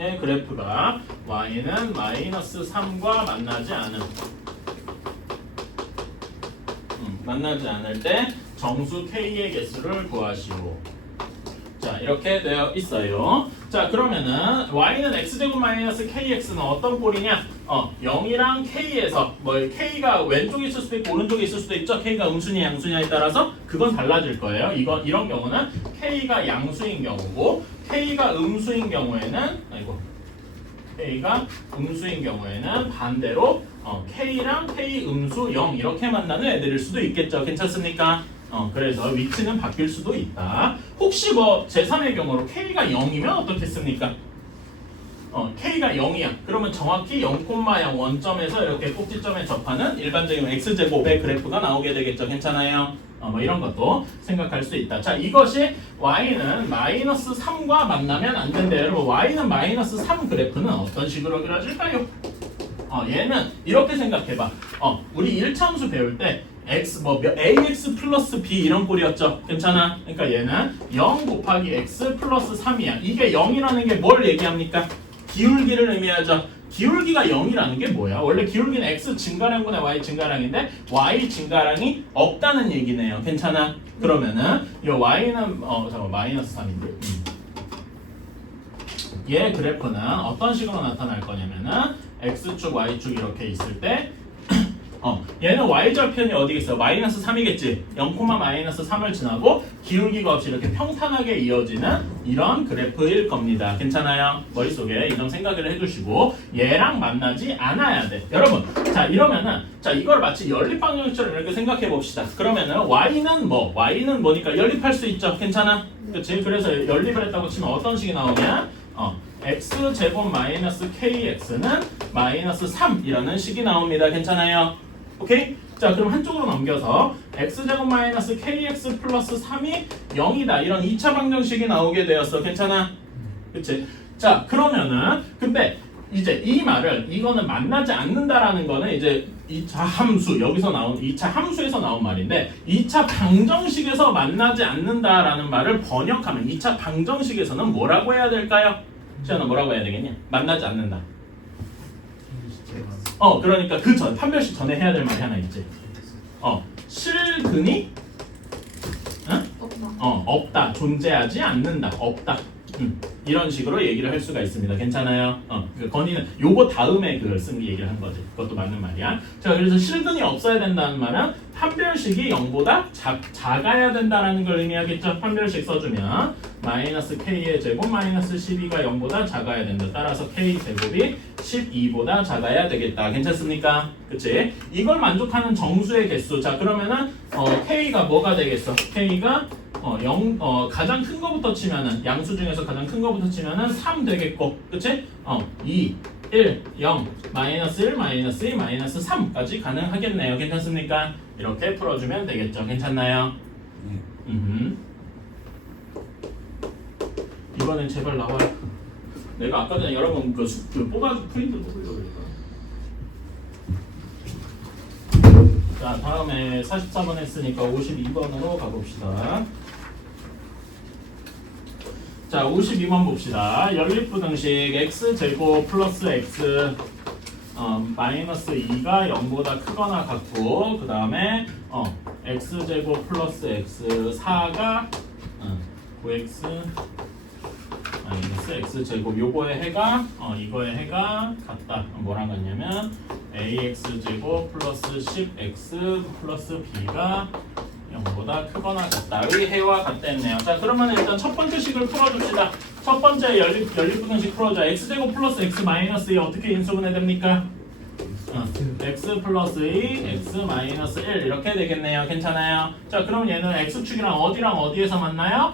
그래프가 y는 마이너스 3과 만나지 않을 때 정수 k의 개수를 구하시오. 자, 이렇게 되어 있어요. 자, 그러면은 y는 x제곱 마이너스 kx는 어떤 꼴이냐? 0이랑 k에서 k가 왼쪽에 있을 수도 있고 오른쪽에 있을 수도 있죠. k가 음수냐 양수냐에 따라서 그건 달라질 거예요. 이런 경우는 k가 양수인 경우고 k가 음수인 경우에는 반대로 k랑 k 음수 0 이렇게 만나는 애들일 수도 있겠죠. 괜찮습니까? 그래서 위치는 바뀔 수도 있다. 혹시 제3의 경우로 k가 0이면 어떻겠습니까? k가 0이야. 그러면 정확히 0,0 원점에서 이렇게 꼭지점에 접하는 일반적인 x제곱의 그래프가 나오게 되겠죠. 괜찮아요? 이런 것도 생각할 수 있다. 자, 이것이 y는 마이너스 3과 만나면 안 된대요. 여러분, y는 마이너스 3 그래프는 어떤 식으로 그려질까요? 얘는 이렇게 생각해봐. 우리 1차함수 배울 때 ax 플러스 b 이런 꼴이었죠. 괜찮아? 그러니까 얘는 0 곱하기 x 플러스 3이야. 이게 0이라는 게 뭘 얘기합니까? 기울기를 의미하죠. 기울기가 0이라는 게 뭐야? 원래 기울기는 x 증가량분의 y 증가량인데 y 증가량이 없다는 얘기네요. 괜찮아? 그러면은 이 y는 마이너스 3인데 얘 그래프는 어떤 식으로 나타날 거냐면은 x축 y축 이렇게 있을 때 얘는 y절편이 어디겠어? 마이너스 3이겠지. 0, 마이너스 3을 지나고 기울기가 없이 이렇게 평탄하게 이어지는 이런 그래프일 겁니다. 괜찮아요? 머릿속에 이 점 생각을 해두시고 얘랑 만나지 않아야 돼. 여러분, 자 이러면은 이걸 마치 연립방정식처럼 이렇게 생각해 봅시다. 그러면은 y는 뭐니까 연립할 수 있죠. 괜찮아? 그치? 그래서 연립을 했다고 치면 어떤 식이 나오냐? x제곱 마이너스 kx는 마이너스 3이라는 식이 나옵니다. 괜찮아요? 오케이? 자, 그럼 한쪽으로 넘겨서 x제곱 마이너스 kx 플러스 3이 0이다. 이런 2차 방정식이 나오게 되었어. 괜찮아? 그치? 자, 그러면은 근데 이제 이 말을 이거는 만나지 않는다라는 거는 이제 2차 함수 여기서 나온 2차 함수에서 나온 말인데 2차 방정식에서 만나지 않는다라는 말을 번역하면 2차 방정식에서는 뭐라고 해야 될까요? 시연아 뭐라고 해야 되겠냐? 만나지 않는다. 그러니까 그 전 판별식 전에 해야 될 말이 하나 있지. 실근이 없다. 존재하지 않는다. 없다. 이런 식으로 얘기를 할 수가 있습니다. 괜찮아요? 그 건의는 요거 다음에 그걸 쓴 얘기를 한 거지. 그것도 맞는 말이야. 자, 그래서 실근이 없어야 된다는 말은 판별식이 0보다 작아야 된다라는 걸 의미하겠죠. 판별식 써주면 마이너스 k의 제곱 마이너스 12가 0보다 작아야 된다. 따라서 k 제곱이 12보다 작아야 되겠다. 괜찮습니까? 그치? 이걸 만족하는 정수의 개수. 자, 그러면은 k가 뭐가 되겠어? k가 가장 큰 거부터 치면은 양수 중에서 가장 큰 거부터 치면은 3 되겠고, 그치? 2, 1, 0, 마이너스 1, 마이너스 2, 마이너스 3까지 가능하겠네요. 괜찮습니까? 이렇게 풀어주면 되겠죠. 괜찮나요? 이번엔 제발 나와요. 내가 아까 전에 여러분 그 뽑아서 프린트 뽑으려고 그랬다. 자, 다음에 44번 했으니까 52번으로 가봅시다. 자, 52번 봅시다. 연립부등식 x제곱 플러스 x 마이너스 2가 0보다 크거나 같고 그 다음에 x제곱 플러스 x 4가 9x 마이너스 x제곱 요거의 해가 이거의 해가 같다. 뭐랑 같냐면 ax제곱 플러스 10x 플러스 b가 0보다 크거나 같다. 의 해와 같다했네요. 자, 그러면 일단 첫 번째 식을 풀어줍시다. 첫 번째 연립부등식 풀어줘. x제곱 플러스 x 마이너스 2 어떻게 인수분해 됩니까? x 플러스 2, x 마이너스 1 이렇게 되겠네요. 괜찮아요? 자, 그럼 얘는 x축이랑 어디에서 만나요?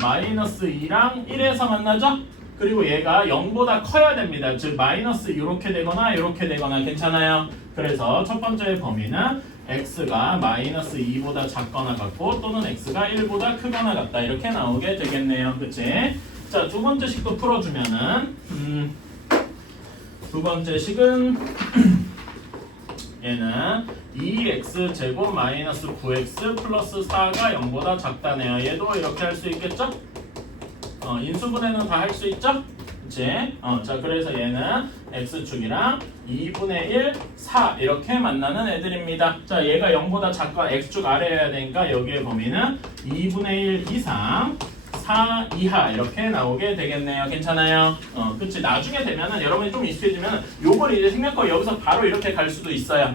마이너스 2랑 1에서 만나죠? 그리고 얘가 0보다 커야 됩니다. 즉 마이너스 이렇게 되거나 이렇게 되거나. 괜찮아요? 그래서 첫 번째 범위는 x가 마이너스 2보다 작거나 같고 또는 x가 1보다 크거나 같다. 이렇게 나오게 되겠네요. 그치? 자, 두 번째 식도 풀어주면은 두 번째 식은 얘는 2x 제곱 마이너스 9x 플러스 4가 0보다 작다네요. 얘도 이렇게 할 수 있겠죠? 인수분해는 다 할 수 있죠? 그치? 자, 그래서 얘는 x축이랑 2분의 1, 4 이렇게 만나는 애들입니다. 자, 얘가 0보다 작거나 x축 아래여야 되니까 여기의 범위는 2분의 1 이상 4 이하 이렇게 나오게 되겠네요. 괜찮아요? 그치? 나중에 되면은 여러분이 좀 익숙해지면 요걸 이제 생략하고 여기서 바로 이렇게 갈 수도 있어요.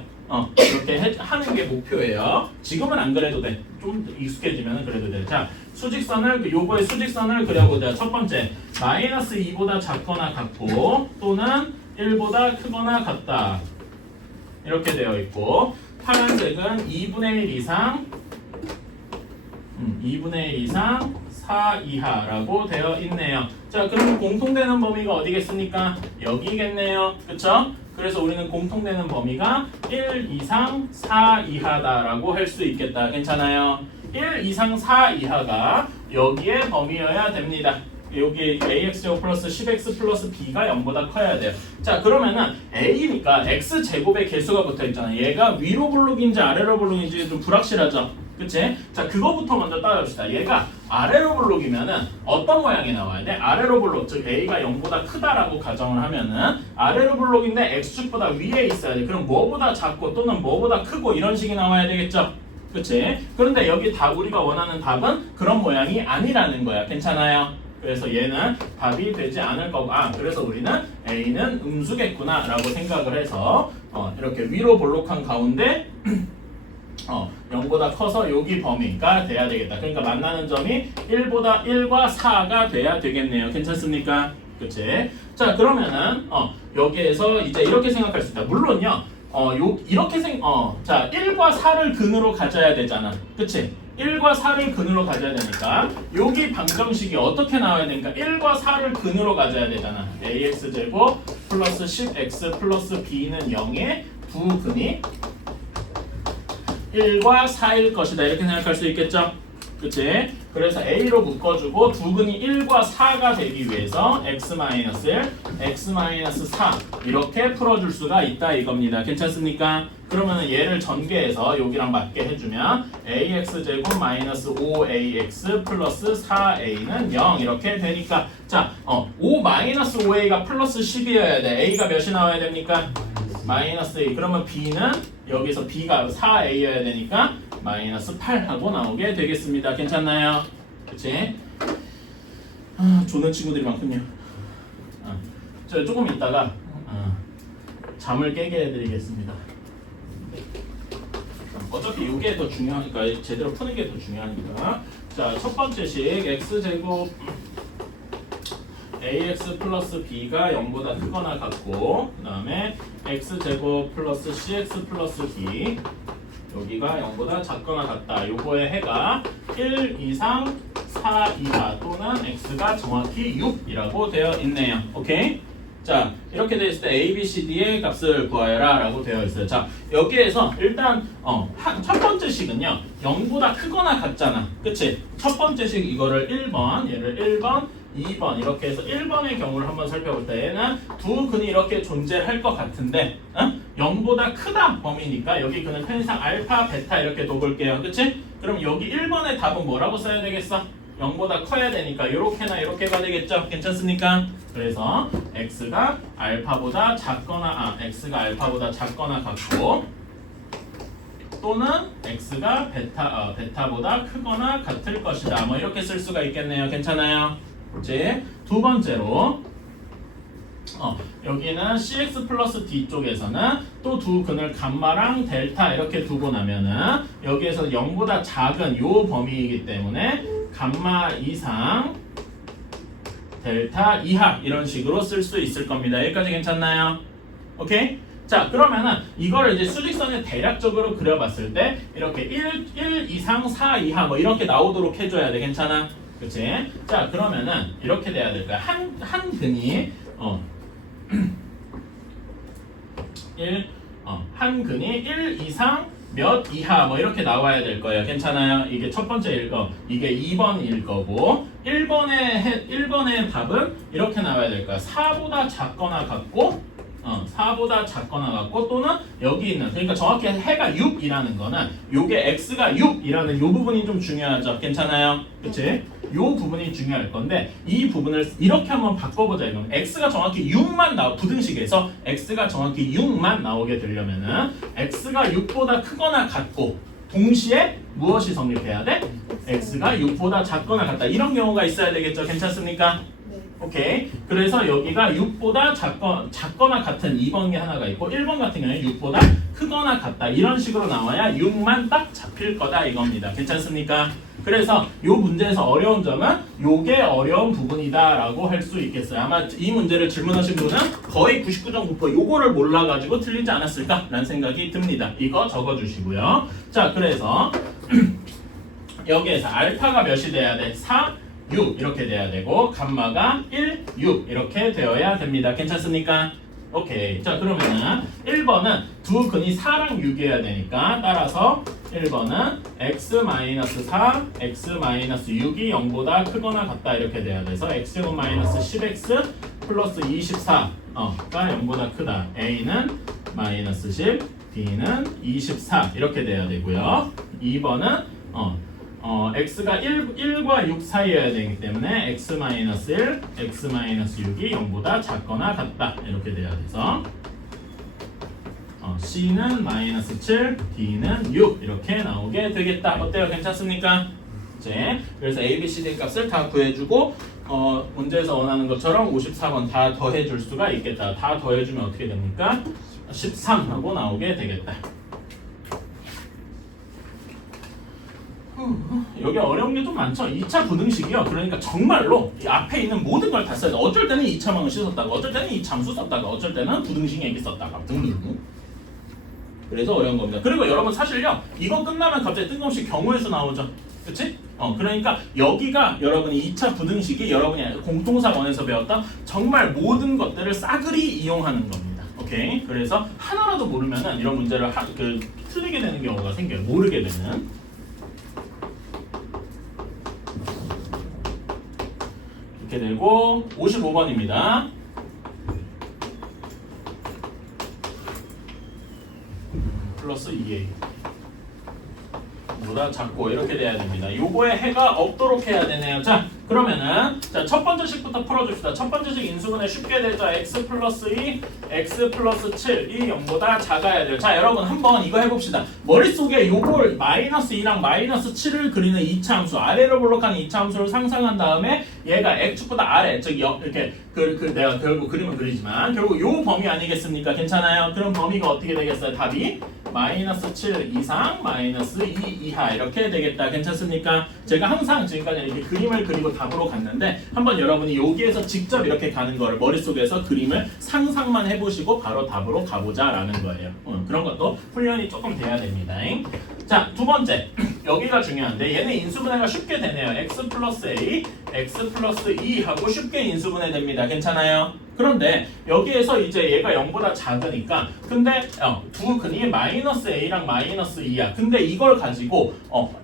이렇게 하는 게 목표예요. 지금은 안 그래도 돼. 좀 익숙해지면 그래도 돼. 자, 수직선을 요거의 수직선을 그려보자. 첫 번째, 마이너스 2보다 작거나 같고 또는 1보다 크거나 같다. 이렇게 되어 있고 파란색은 2분의 1 이상 2분의 1 이상 4 이하라고 되어 있네요. 자, 그럼 공통되는 범위가 어디겠습니까? 여기겠네요. 그쵸? 그래서 우리는 공통되는 범위가 1 이상 4 이하다라고 할 수 있겠다. 괜찮아요? 1 이상 4 이하가 여기에 범위여야 됩니다. 여기 ax제곱 플러스 10x 플러스 b가 0보다 커야 돼요. 자, 그러면은 a니까 x제곱의 개수가 붙어있잖아요. 얘가 위로 블록인지 아래로 블록인지 좀 불확실하죠? 그치? 자, 그거부터 먼저 따져봅시다. 얘가 아래로 블록이면은 어떤 모양이 나와야 돼? 아래로 블록, 즉 a가 0보다 크다라고 가정을 하면은 아래로 블록인데 x축보다 위에 있어야 돼. 그럼 뭐보다 작고 또는 뭐보다 크고 이런 식이 나와야 되겠죠? 그치? 그런데 여기 우리가 원하는 답은 그런 모양이 아니라는 거야. 괜찮아요? 그래서 얘는 답이 되지 않을 거고, 그래서 우리는 a는 음수겠구나 라고 생각을 해서 이렇게 위로 볼록한 가운데 0보다 커서 여기 범위가 돼야 되겠다. 그러니까 만나는 점이 1과 4가 돼야 되겠네요. 괜찮습니까? 그치? 자, 그러면은 여기에서 이제 이렇게 생각할 수 있다. 물론요. 자, 1과 4를 근으로 가져야 되잖아. 그치? 1과 4를 근으로 가져야 되니까 여기 방정식이 어떻게 나와야 되니까 1과 4를 근으로 가져야 되잖아. ax제곱 플러스 10x 플러스 b는 0의 부근이 1과 4일 것이다. 이렇게 생각할 수 있겠죠? 그치? 그래서 a로 묶어주고 두근이 1과 4가 되기 위해서 x-1, x-4 이렇게 풀어줄 수가 있다 이겁니다. 괜찮습니까? 그러면 얘를 전개해서 여기랑 맞게 해주면 ax제곱 마이너스 5ax 플러스 4a는 0 이렇게 되니까 자, 5 마이너스 5a가 플러스 10이어야 돼. a가 몇이 나와야 됩니까? 마이너스 2. 그러면 b는 여기서 b가 4a여야 되니까 마이너스 8하고 나오게 되겠습니다. 괜찮나요? 그치? 조는 친구들이 많군요. 저 조금 있다가 잠을 깨게 해드리겠습니다. 어차피 이게 더 중요하니까 제대로 푸는 게 더 중요하니까. 자, 첫 번째 식 x제곱 ax 플러스 b가 0보다 크거나 같고 그 다음에 x제곱 플러스 cx 플러스 b 여기가 0보다 작거나 같다. 요거의 해가 1 이상 4 이하 또는 x가 정확히 6이라고 되어 있네요. 오케이? 자, 이렇게 되어 있을 때 a, b, c, d의 값을 구하여라 라고 되어 있어요. 자, 여기에서 일단 첫 번째 식은요 0보다 크거나 같잖아. 그치? 첫 번째 식 이거를 1번 얘를 1번 2번 이렇게 해서 1번의 경우를 한번 살펴볼 때 얘는 두 근이 이렇게 존재할 것 같은데 0보다 크다 범위니까 여기 근은 편의상 알파, 베타 이렇게 둬볼게요. 그치? 그럼 여기 1번의 답은 뭐라고 써야 되겠어? 0보다 커야 되니까 이렇게나 이렇게가 되겠죠? 괜찮습니까? 그래서 x가 알파보다 작거나 x가 알파보다 작거나 같고 또는 x가 베타보다 크거나 같을 것이다. 뭐 이렇게 쓸 수가 있겠네요. 괜찮아요? 이제 두 번째로 여기는 cx 플러스 d 쪽에서는 또 두 근을 감마랑 델타 이렇게 두고 나면은 여기에서 0보다 작은 요 범위이기 때문에 감마 이상 델타 이하 이런 식으로 쓸 수 있을 겁니다. 여기까지 괜찮나요? 오케이? 자, 그러면은 이거를 이제 수직선에 대략적으로 그려봤을 때 이렇게 1 이상 4 이하 뭐 이렇게 나오도록 해줘야 돼. 괜찮아? 그치? 자, 그러면은 이렇게 돼야 될까요? 한 근이 한 근이 1 이상 몇 이하 뭐 이렇게 나와야 될 거예요. 괜찮아요? 이게 첫 번째 이게 2번일 거고 1번의 답은 이렇게 나와야 될 거야. 4보다 작거나 같고 4보다 작거나 같고 또는 여기 있는 그러니까 정확히 해가 6이라는 거는 요게 x가 6이라는 요 부분이 좀 중요하죠. 괜찮아요? 그치? 요 부분이 중요할 건데 이 부분을 이렇게 한번 바꿔보자 이건 x가 정확히 6만 부등식에서 x가 정확히 6만 나오게 되려면은 x가 6보다 크거나 같고 동시에 무엇이 성립해야 돼? x가 6보다 작거나 같다. 이런 경우가 있어야 되겠죠? 괜찮습니까? 오케이. 그래서 여기가 6보다 작거나 같은 2번이 하나가 있고 1번 같은 경우에 6보다 크거나 같다. 이런 식으로 나와야 6만 딱 잡힐 거다 이겁니다. 괜찮습니까? 그래서 이 문제에서 어려운 점은 요게 어려운 부분이다 라고 할 수 있겠어요. 아마 이 문제를 질문하신 분은 거의 99.9% 요거를 몰라가지고 틀리지 않았을까 라는 생각이 듭니다. 이거 적어주시고요. 자, 그래서 여기에서 알파가 몇이 돼야 돼? 4, 6 이렇게 돼야 되고 감마가 1, 6 이렇게 되어야 됩니다. 괜찮습니까? 오케이. 자, 그러면은 1번은 두 근이 4랑 6이어야 되니까 따라서 1번은 x-4, x-6이 0보다 크거나 같다 이렇게 돼야 돼서 x-10x 플러스 24가 0보다 크다. a는 -10, b는 24 이렇게 돼야 되고요. 2번은 x가 1과 6 사이여야 되기 때문에 x-1, x-6이 0보다 작거나 같다 이렇게 돼야 돼서 c는 -7, d는 6 이렇게 나오게 되겠다. 어때요? 괜찮습니까? 이제 그래서 a, b, c, d 값을 다 구해주고 문제에서 원하는 것처럼 54번 다 더해줄 수가 있겠다. 다 더해주면 어떻게 됩니까? 13하고 나오게 되겠다. 여기 어려운 게 좀 많죠. 2차 부등식이요. 그러니까 정말로 이 앞에 있는 모든 걸 다 써야 돼. 어쩔 때는 2차망을 씻었다가 어쩔 때는 이 함수 썼다가 어쩔 때는 부등식 얘기 썼다가 등등. 그래서 어려운 겁니다. 그리고 여러분 사실요. 이거 끝나면 갑자기 뜬금없이 경우에서 나오죠. 그치? 그러니까 여기가 여러분이 2차 부등식이 여러분이 공통사 원에서 배웠던 정말 모든 것들을 싸그리 이용하는 겁니다. 오케이? 그래서 하나라도 모르면은 이런 문제를 틀리게 되는 경우가 생겨요. 모르게 되는. 이렇게 되고 55번입니다. 플러스 2a 보다 작고 이렇게 돼야 됩니다. 요거에 해가 없도록 해야 되네요. 자, 그러면은 첫 번째 식부터 풀어줍시다. 첫 번째 식 인수분해 쉽게 되죠. x 플러스 2, x 플러스 7 이 0보다 작아야 돼요. 자, 여러분 한번 이거 해봅시다. 머릿속에 요걸 -2랑 -7을 그리는 2차 함수 아래로 볼록한 2차 함수를 상상한 다음에 얘가 x축보다 아래 즉 이렇게 내가 결국 그림은 그리지만 결국 요 범위 아니겠습니까? 괜찮아요? 그럼 범위가 어떻게 되겠어요? 답이 -7 이상, -2 이하 이렇게 되겠다. 괜찮습니까? 제가 항상 지금까지 이렇게 그림을 그리고 답으로 갔는데 한번 여러분이 여기에서 직접 이렇게 가는 거를 머릿속에서 그림을 상상만 해보시고 바로 답으로 가보자 라는 거예요. 그런 것도 훈련이 조금 돼야 됩니다. 자, 두 번째 여기가 중요한데 얘는 인수분해가 쉽게 되네요. x 플러스 a, x 플러스 2 하고 쉽게 인수분해 됩니다. 괜찮아요? 그런데 여기에서 이제 얘가 0보다 작으니까 근데 두 근이 -a랑 -2야. 근데 이걸 가지고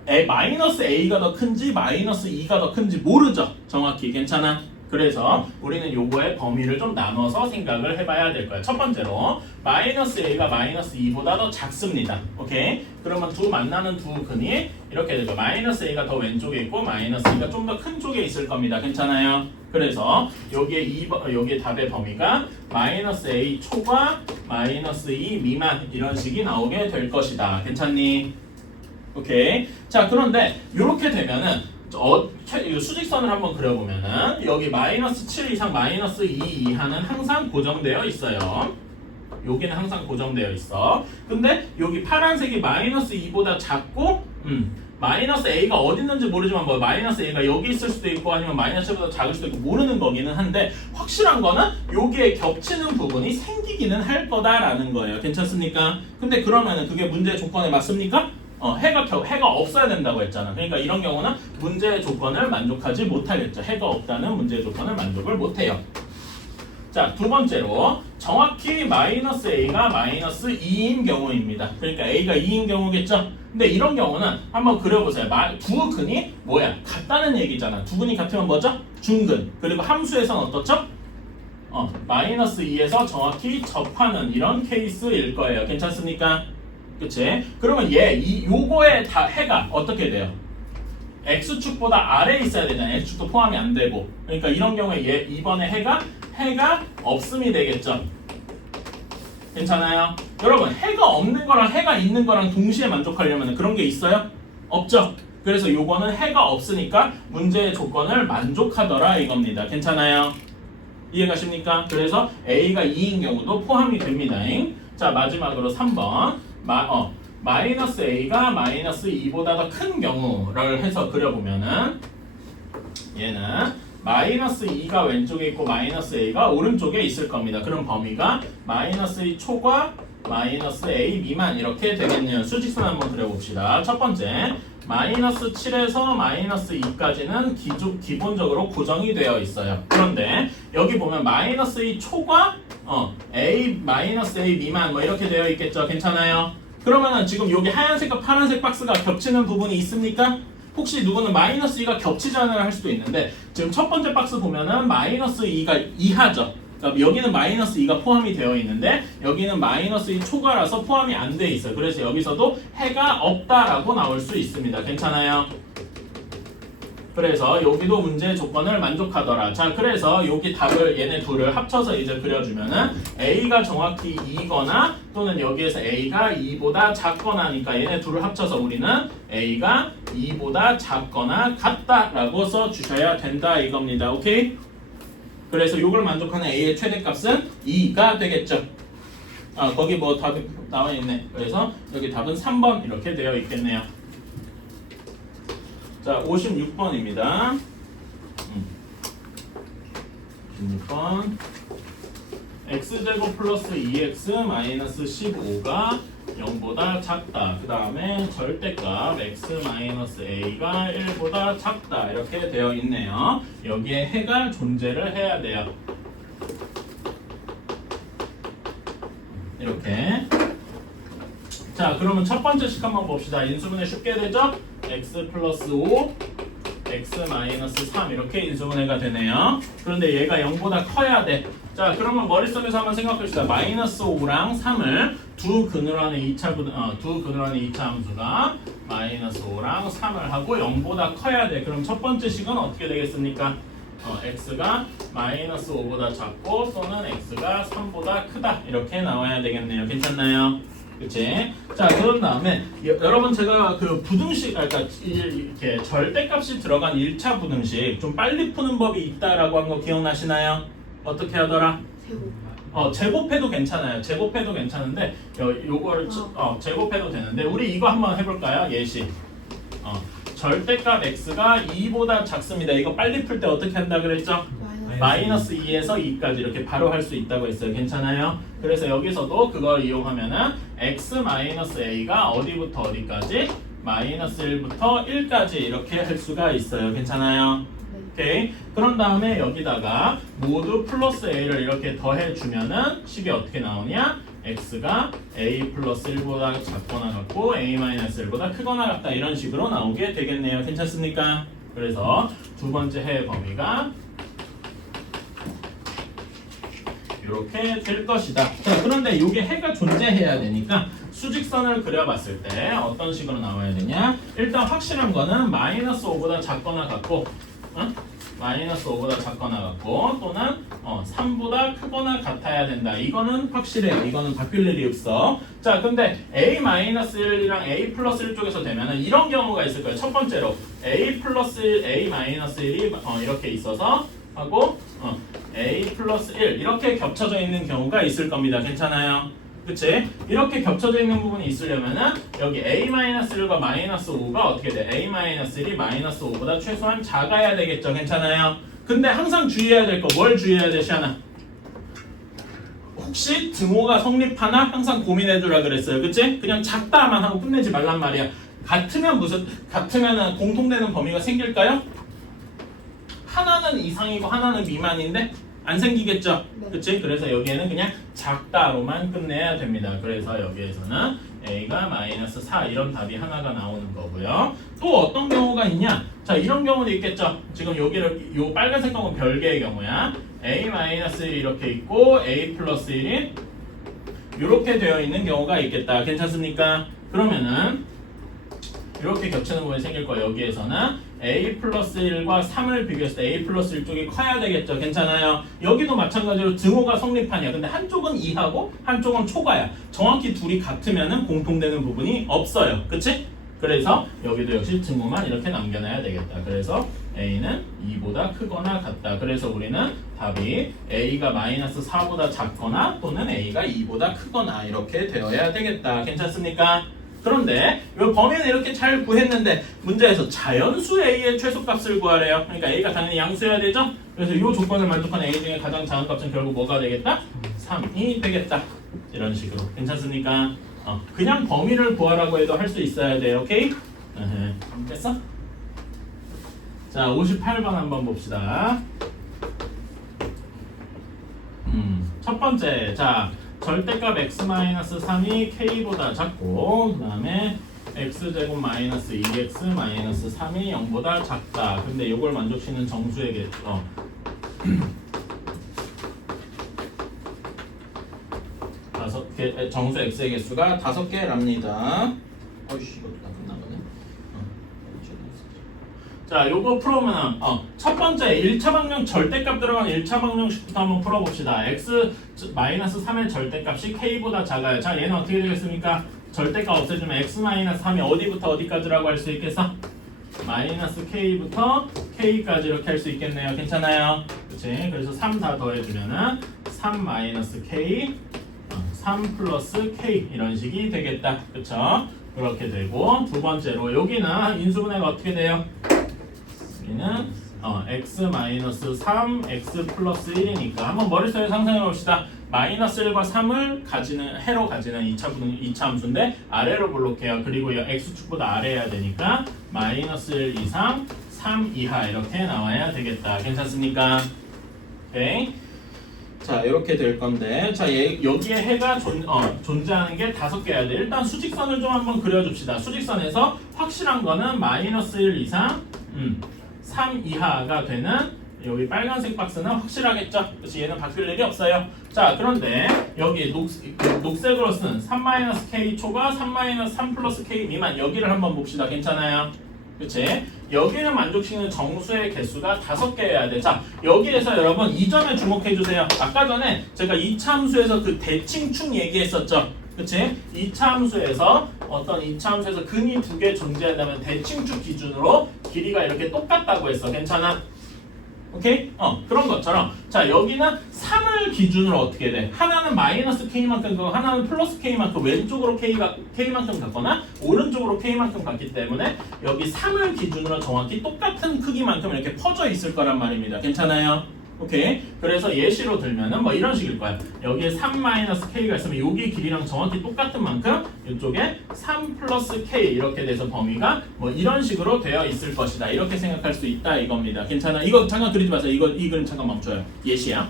-a가 더 큰지 -2가 더 큰지 모르죠. 정확히. 괜찮아? 그래서 우리는 요거의 범위를 좀 나눠서 생각을 해봐야 될 거예요. 첫 번째로 -a가 -2보다 더 작습니다. 오케이? 그러면 만나는 두 근이 이렇게 되죠. -a가 더 왼쪽에 있고 -2가 좀 더 큰 쪽에 있을 겁니다. 괜찮아요? 그래서 여기에 답의 범위가 -a 초과 -2 미만 이런 식이 나오게 될 것이다. 괜찮니? 오케이. 자, 그런데 이렇게 되면은 수직선을 한번 그려보면은 여기 -7 이상 -2 이하는 항상 고정되어 있어요. 여기는 항상 고정되어 있어. 근데 여기 파란색이 -2보다 작고 -a가 어디 있는지 모르지만 -a가 여기 있을 수도 있고 아니면 -7보다 작을 수도 있고 모르는 거기는 한데 확실한 거는 여기에 겹치는 부분이 생기기는 할 거다라는 거예요. 괜찮습니까? 근데 그러면은 그게 문제의 조건에 맞습니까? 해가 없어야 된다고 했잖아. 그러니까 이런 경우는 문제의 조건을 만족하지 못하겠죠. 해가 없다는 문제의 조건을 만족을 못해요. 자, 두 번째로 정확히 -a가 -2인 경우입니다. 그러니까 a가 2인 경우겠죠. 근데 이런 경우는 한번 그려보세요. 두 근이 뭐야? 같다는 얘기잖아. 두 근이 같으면 뭐죠? 중근. 그리고 함수에서는 어떻죠? -2에서 정확히 접하는 이런 케이스일 거예요. 괜찮습니까? 그치? 그러면 요거의 다 해가 어떻게 돼요? x축보다 아래에 있어야 되잖아요. x축도 포함이 안 되고. 그러니까 이런 경우에 이번에 해가 없음이 되겠죠. 괜찮아요? 여러분 해가 없는 거랑 해가 있는 거랑 동시에 만족하려면 그런 게 있어요? 없죠? 그래서 요거는 해가 없으니까 문제의 조건을 만족하더라 이겁니다. 괜찮아요? 이해가십니까? 그래서 A가 2인 경우도 포함이 됩니다. 자 마지막으로 3번 마이너스 A가 마이너스 2보다 더 큰 경우를 해서 그려보면은 얘는 마이너스 2가 왼쪽에 있고 마이너스 A가 오른쪽에 있을 겁니다. 그럼 범위가 마이너스 2 초과 마이너스 A 미만 이렇게 되겠네요. 수직선 한번 그려봅시다. 첫 번째 마이너스 7에서 마이너스 2까지는 기본적으로 고정이 되어 있어요. 그런데 여기 보면 마이너스 2 초과 A 마이너스 A 미만 뭐 이렇게 되어 있겠죠. 괜찮아요? 그러면은 지금 여기 하얀색과 파란색 박스가 겹치는 부분이 있습니까? 혹시 누구는 마이너스 2가 겹치지 않으려 할 수도 있는데 지금 첫 번째 박스 보면은 마이너스 2가 이하죠. 그러니까 여기는 마이너스 2가 포함이 되어 있는데 여기는 마이너스 2 초과라서 포함이 안 돼 있어요. 그래서 여기서도 해가 없다라고 나올 수 있습니다. 괜찮아요? 그래서 여기도 문제의 조건을 만족하더라. 자, 그래서 여기 답을 얘네 둘을 합쳐서 이제 그려주면은 A가 정확히 2거나 또는 여기에서 A가 2보다 작거나니까 얘네 둘을 합쳐서 우리는 A가 2보다 작거나 같다라고 써주셔야 된다 이겁니다. 오케이? 그래서 이걸 만족하는 A의 최대값은 2가 되겠죠. 거기 뭐 답이 나와 있네. 그래서 여기 답은 3번 이렇게 되어 있겠네요. 자, 56번입니다. 56번. x제곱 플러스 2x 마이너스 15가 0보다 작다. 그 다음에 절대값 x 마이너스 a가 1보다 작다. 이렇게 되어 있네요. 여기에 해가 존재를 해야 돼요. 이렇게. 자, 그러면 첫 번째씩 한번 봅시다. 인수분해 쉽게 되죠? x 플러스 5, x 마이너스 3 이렇게 인수분해가 되네요. 그런데 얘가 0보다 커야 돼. 자, 그러면 머릿속에서 한번 생각해봅시다. 마이너스 5랑 3을 두 근으로 하는 2차 함수가 마이너스 5랑 3을 하고 0보다 커야 돼. 그럼 첫 번째 식은 어떻게 되겠습니까? x가 마이너스 5보다 작고 또는 x가 3보다 크다. 이렇게 나와야 되겠네요. 괜찮나요? 그치? 자, 그런 다음에 여러분 제가 그 부등식, 그러니까 이렇게 절대값이 들어간 1차 부등식 좀 빨리 푸는 법이 있다라고 한 거 기억나시나요? 어떻게 하더라? 제곱해도 괜찮아요. 제곱해도 괜찮은데 요거를 제곱해도 되는데 우리 이거 한번 해볼까요? 예시. 절대값 x가 2보다 작습니다. 이거 빨리 풀 때 어떻게 한다 그랬죠? 마이너스 2에서 2까지 이렇게 바로 할 수 있다고 했어요. 괜찮아요? 그래서 여기서도 그걸 이용하면은 x 마이너스 a가 어디부터 어디까지? 마이너스 1부터 1까지 이렇게 할 수가 있어요. 괜찮아요? 오케이. 그런 다음에 여기다가 모두 플러스 a를 이렇게 더해주면은 식이 어떻게 나오냐? x가 a 플러스 1보다 작거나 같고 a 마이너스 1보다 크거나 같다. 이런 식으로 나오게 되겠네요. 괜찮습니까? 그래서 두 번째 해의 범위가 이렇게 될 것이다. 자, 그런데 이게 해가 존재해야 되니까 수직선을 그려봤을 때 어떤 식으로 나와야 되냐? 일단 확실한 거는 마이너스 5보다 작거나 같고 마이너스 5보다 작거나 같고 또는 3보다 크거나 같아야 된다. 이거는 확실해. 이거는 바뀔 일이 없어. 자, 근데 a-1이랑 a+1 쪽에서 되면은 이런 경우가 있을 거예요. 첫 번째로 a+1, a-1이 이렇게 있어서 하고 a+1 이렇게 겹쳐져 있는 경우가 있을 겁니다. 괜찮아요? 그치? 이렇게 겹쳐져 있는 부분이 있으려면은 여기 a-1과 마이너스 5가 어떻게 돼? a-1이 마이너스 5보다 최소한 작아야 되겠죠? 괜찮아요? 근데 항상 주의해야 될 거 뭘 주의해야 돼, 시아나? 혹시 등호가 성립하나? 항상 고민해주라 그랬어요. 그치? 그냥 작다만 하고 끝내지 말란 말이야. 같으면은 공통되는 범위가 생길까요? 하나는 이상이고 하나는 미만인데 안 생기겠죠? 네. 그치? 그래서 여기에는 그냥 작다로만 끝내야 됩니다. 그래서 여기에서는 a가 마이너스 4 이런 답이 하나가 나오는 거고요. 또 어떤 경우가 있냐? 자, 이런 경우도 있겠죠? 지금 여기를 요 빨간색 경우는 별개의 경우야. a 마이너스 1이 이렇게 있고 a 플러스 1이 이렇게 되어 있는 경우가 있겠다. 괜찮습니까? 그러면은 이렇게 겹치는 부분이 생길 거예요. 여기에서는 a 플러스 1과 3을 비교했을 때 a 플러스 1 쪽이 커야 되겠죠. 괜찮아요. 여기도 마찬가지로 등호가 성립하냐. 근데 한쪽은 2하고 한쪽은 초과야. 정확히 둘이 같으면은 공통되는 부분이 없어요. 그치? 그래서 여기도 역시 등호만 이렇게 남겨놔야 되겠다. 그래서 a는 2보다 크거나 같다. 그래서 우리는 답이 a가 마이너스 4보다 작거나 또는 a가 2보다 크거나 이렇게 되어야 되겠다. 괜찮습니까? 그런데 이 범위는 이렇게 잘 구했는데 문제에서 자연수 a의 최소값을 구하래요. 그러니까 a가 당연히 양수여야 되죠? 그래서 이 조건을 만족하는 a 중에 가장 작은 값은 결국 뭐가 되겠다? 3이 되겠다. 이런 식으로. 괜찮습니까? 그냥 범위를 구하라고 해도 할 수 있어야 돼요. 오케이? 됐어? 자, 58번 한번 봅시다. 첫 번째, 자, 절대값 x-3이 k보다 작고, 그 다음에 x제곱 마이너스 2x 마이너스 3이 0보다 작다. 근데 이걸 만족시키는 정수의 정수 x의 개수가 5개랍니다. 어이씨, 이것도 다 끝나가네. 자, 요거 풀어보면 첫 번째 1차 방정 절대값 들어가는 1차 방정식부터 한번 풀어봅시다. x 마이너스 3의 절대값이 k보다 작아요. 자, 얘는 어떻게 되겠습니까? 절대값 없애주면 x 마이너스 3이 어디부터 어디까지라고 할 수 있겠어? 마이너스 k부터 k까지 이렇게 할 수 있겠네요. 괜찮아요? 그치? 그래서 3 다 더해주면은 3 마이너스 k 3 플러스 k 이런 식이 되겠다. 그쵸? 그렇게 되고 두 번째로 여기는 인수분해가 어떻게 돼요? 여기는 x 마이너스 3 x 플러스 1이니까 한번 머릿속에 상상해 봅시다. 마이너스 1과 3을 가지는 해로 가지는 2차 함수인데 아래로 볼록해요. 그리고 이 x축보다 아래여야 되니까 마이너스 1 이상 3 이하 이렇게 나와야 되겠다. 괜찮습니까? 오케이. 자, 이렇게 될 건데, 자, 여기에 해가 존재하는 게 5개여야 돼. 일단 수직선을 좀 한번 그려줍시다. 수직선에서 확실한 거는 마이너스 1 이상 3 이하가 되는 여기 빨간색 박스는 확실하겠죠? 그래서 얘는 바뀔 일이 없어요. 자, 그런데 여기 녹색으로 쓴 3-k 초과 3 플러스 k 미만 여기를 한번 봅시다. 괜찮아요? 그치? 여기는 만족시키는 정수의 개수가 5개여야 돼. 자, 여기에서 여러분 이 점에 주목해주세요. 아까 전에 제가 2차 함수에서 그 대칭축 얘기했었죠. 그치? 2차 함수에서 어떤 2차 함수에서 근이 2개 존재한다면 대칭축 기준으로 길이가 이렇게 똑같다고 했어. 괜찮아? 오케이? 그런 것처럼 자, 여기는 3을 기준으로 어떻게 돼? 하나는 마이너스 k만큼 가고 하나는 플러스 k만큼 왼쪽으로 k만큼 같거나 오른쪽으로 k만큼 같기 때문에 여기 3을 기준으로 정확히 똑같은 크기만큼 이렇게 퍼져 있을 거란 말입니다. 괜찮아요? 오케이? 그래서 예시로 들면은 뭐 이런 식일 거야. 여기에 3-k가 있으면 여기 길이랑 정확히 똑같은 만큼 이쪽에 3 플러스 k 이렇게 돼서 범위가 뭐 이런 식으로 되어 있을 것이다. 이렇게 생각할 수 있다 이겁니다. 괜찮아? 이거 잠깐 그리지 마세요. 이 그림 잠깐 멈춰요. 예시야.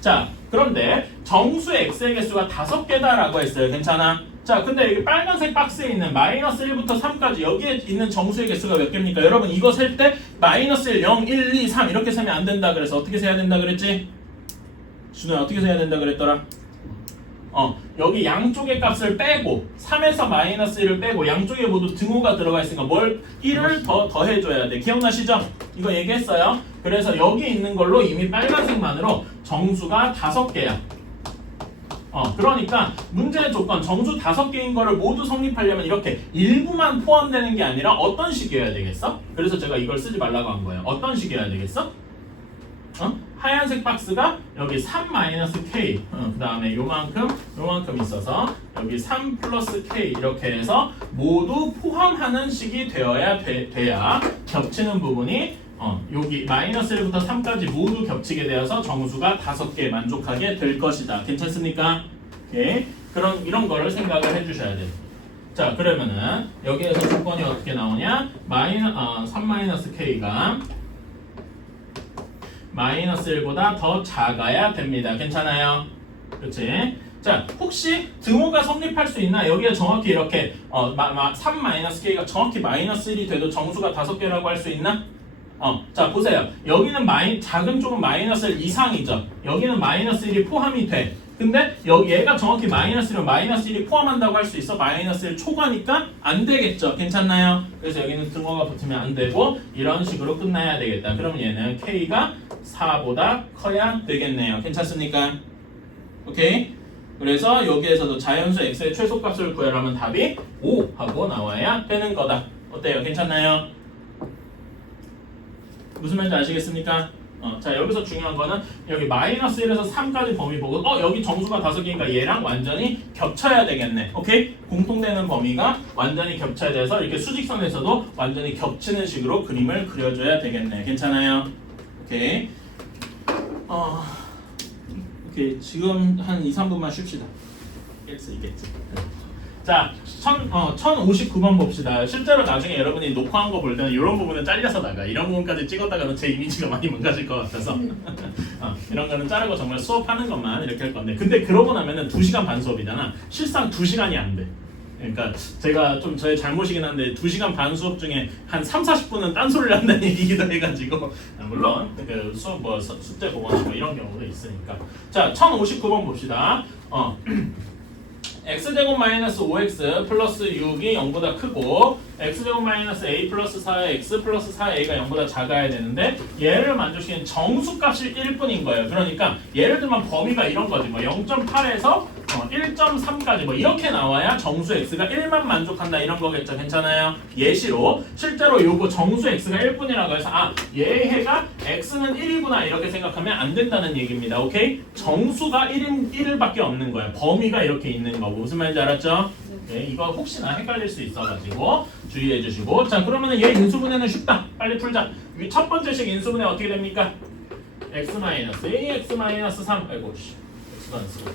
자, 그런데 정수의 x의 개수가 5개다라고 했어요. 괜찮아? 자, 근데 여기 빨간색 박스에 있는 마이너스 1부터 3까지 여기에 있는 정수의 개수가 몇 개입니까? 여러분 이거 셀 때 마이너스 1, 0, 1, 2, 3 이렇게 세면 안 된다 그래서 어떻게 세야 된다 그랬지? 준호야 어떻게 세야 된다 그랬더라? 여기 양쪽의 값을 빼고 3에서 마이너스 1을 빼고 양쪽에 모두 등호가 들어가 있으니까 뭘 1을 더해줘야 돼. 기억나시죠? 이거 얘기했어요. 그래서 여기 있는 걸로 이미 빨간색만으로 정수가 5개야. 그러니까 문제의 조건 정수 5개인 거를 모두 성립하려면 이렇게 일부만 포함되는 게 아니라 어떤 식이어야 되겠어? 그래서 제가 이걸 쓰지 말라고 한 거예요. 어떤 식이어야 되겠어? 하얀색 박스가 여기 3-k 그 다음에 요만큼 있어서 여기 3 플러스 k 이렇게 해서 모두 포함하는 식이 되어야 돼야 겹치는 부분이 여기 마이너스 1부터 3까지 모두 겹치게 되어서 정수가 5개 만족하게 될 것이다. 괜찮습니까? 오케이. 이런 거를 생각을 해주셔야 돼요. 자, 그러면은 여기에서 조건이 어떻게 나오냐? 3-k가 마이너스 1보다 더 작아야 됩니다. 괜찮아요? 그렇지? 자, 혹시 등호가 성립할 수 있나? 여기에 정확히 이렇게 3-k가 정확히 마이너스 1이 돼도 정수가 5개라고 할 수 있나? 자, 보세요. 여기는 작은 쪽은 마이너스 1 이상이죠. 여기는 마이너스 1이 포함이 돼. 근데 여기 얘가 정확히 마이너스 1은 마이너스 1이 포함한다고 할 수 있어. 마이너스 1 초과니까 안 되겠죠. 괜찮나요? 그래서 여기는 등호가 붙으면 안 되고 이런 식으로 끝나야 되겠다. 그럼 얘는 K가 4보다 커야 되겠네요. 괜찮습니까? 오케이? 그래서 여기에서도 자연수 x의 최소값을 구하려면 답이 5 하고 나와야 되는 거다. 어때요? 괜찮나요? 무슨 말인지 아시겠습니까? 자 여기서 중요한 거는 여기 마이너스 1에서 3까지 범위 보고 여기 정수가 5개니까 얘랑 완전히 겹쳐야 되겠네. 오케이? 공통되는 범위가 완전히 겹쳐야 돼서 이렇게 수직선에서도 완전히 겹치는 식으로 그림을 그려줘야 되겠네. 괜찮아요? 오케이. 오케이. 지금 한 2, 3분만 쉽시다. 깰 수 있겠지. 자, 1059번 봅시다. 실제로 나중에 여러분이 녹화한 거 볼 때는 이런 부분은 잘려서 나가. 이런 부분까지 찍었다가는 제 이미지가 많이 망가질 것 같아서 이런 거는 자르고 정말 수업하는 것만 이렇게 할 건데 근데 그러고 나면은 2시간 반 수업이잖아. 실상 2시간이 안 돼. 그러니까 제가 좀 저의 잘못이긴 한데 2시간 반 수업 중에 한 3, 40분은 딴소리를 한다는 얘기기도 해가지고 물론 그 수업 뭐 숙제 보거나 뭐 이런 경우도 있으니까 자 1059번 봅시다. x제곱 마이너스 5x 플러스 6이 0보다 크고 x제곱 마이너스 a 플러스 4x 플러스 4a가 0보다 작아야 되는데 얘를 만족시키는 정수값이 1뿐인 거예요. 그러니까 예를 들면 범위가 이런 거지. 뭐 0.8에서 1.3까지 뭐 이렇게 나와야 정수 x가 1만 만족한다 이런 거겠죠. 괜찮아요? 예시로 실제로 요거 정수 x가 1뿐이라고 해서 얘가 x는 1이구나 이렇게 생각하면 안 된다는 얘기입니다. 오케이? 정수가 1밖에 없는 거예요. 범위가 이렇게 있는 거고 무슨 말인지 알았죠? 네, 이거 혹시나 헷갈릴 수 있어가지고 주의해 주시고 자 그러면은 얘 인수분해는 쉽다. 빨리 풀자. 이 첫 번째식 인수분해 어떻게 됩니까? x-a, x-3 아이고 x가 안 쓰고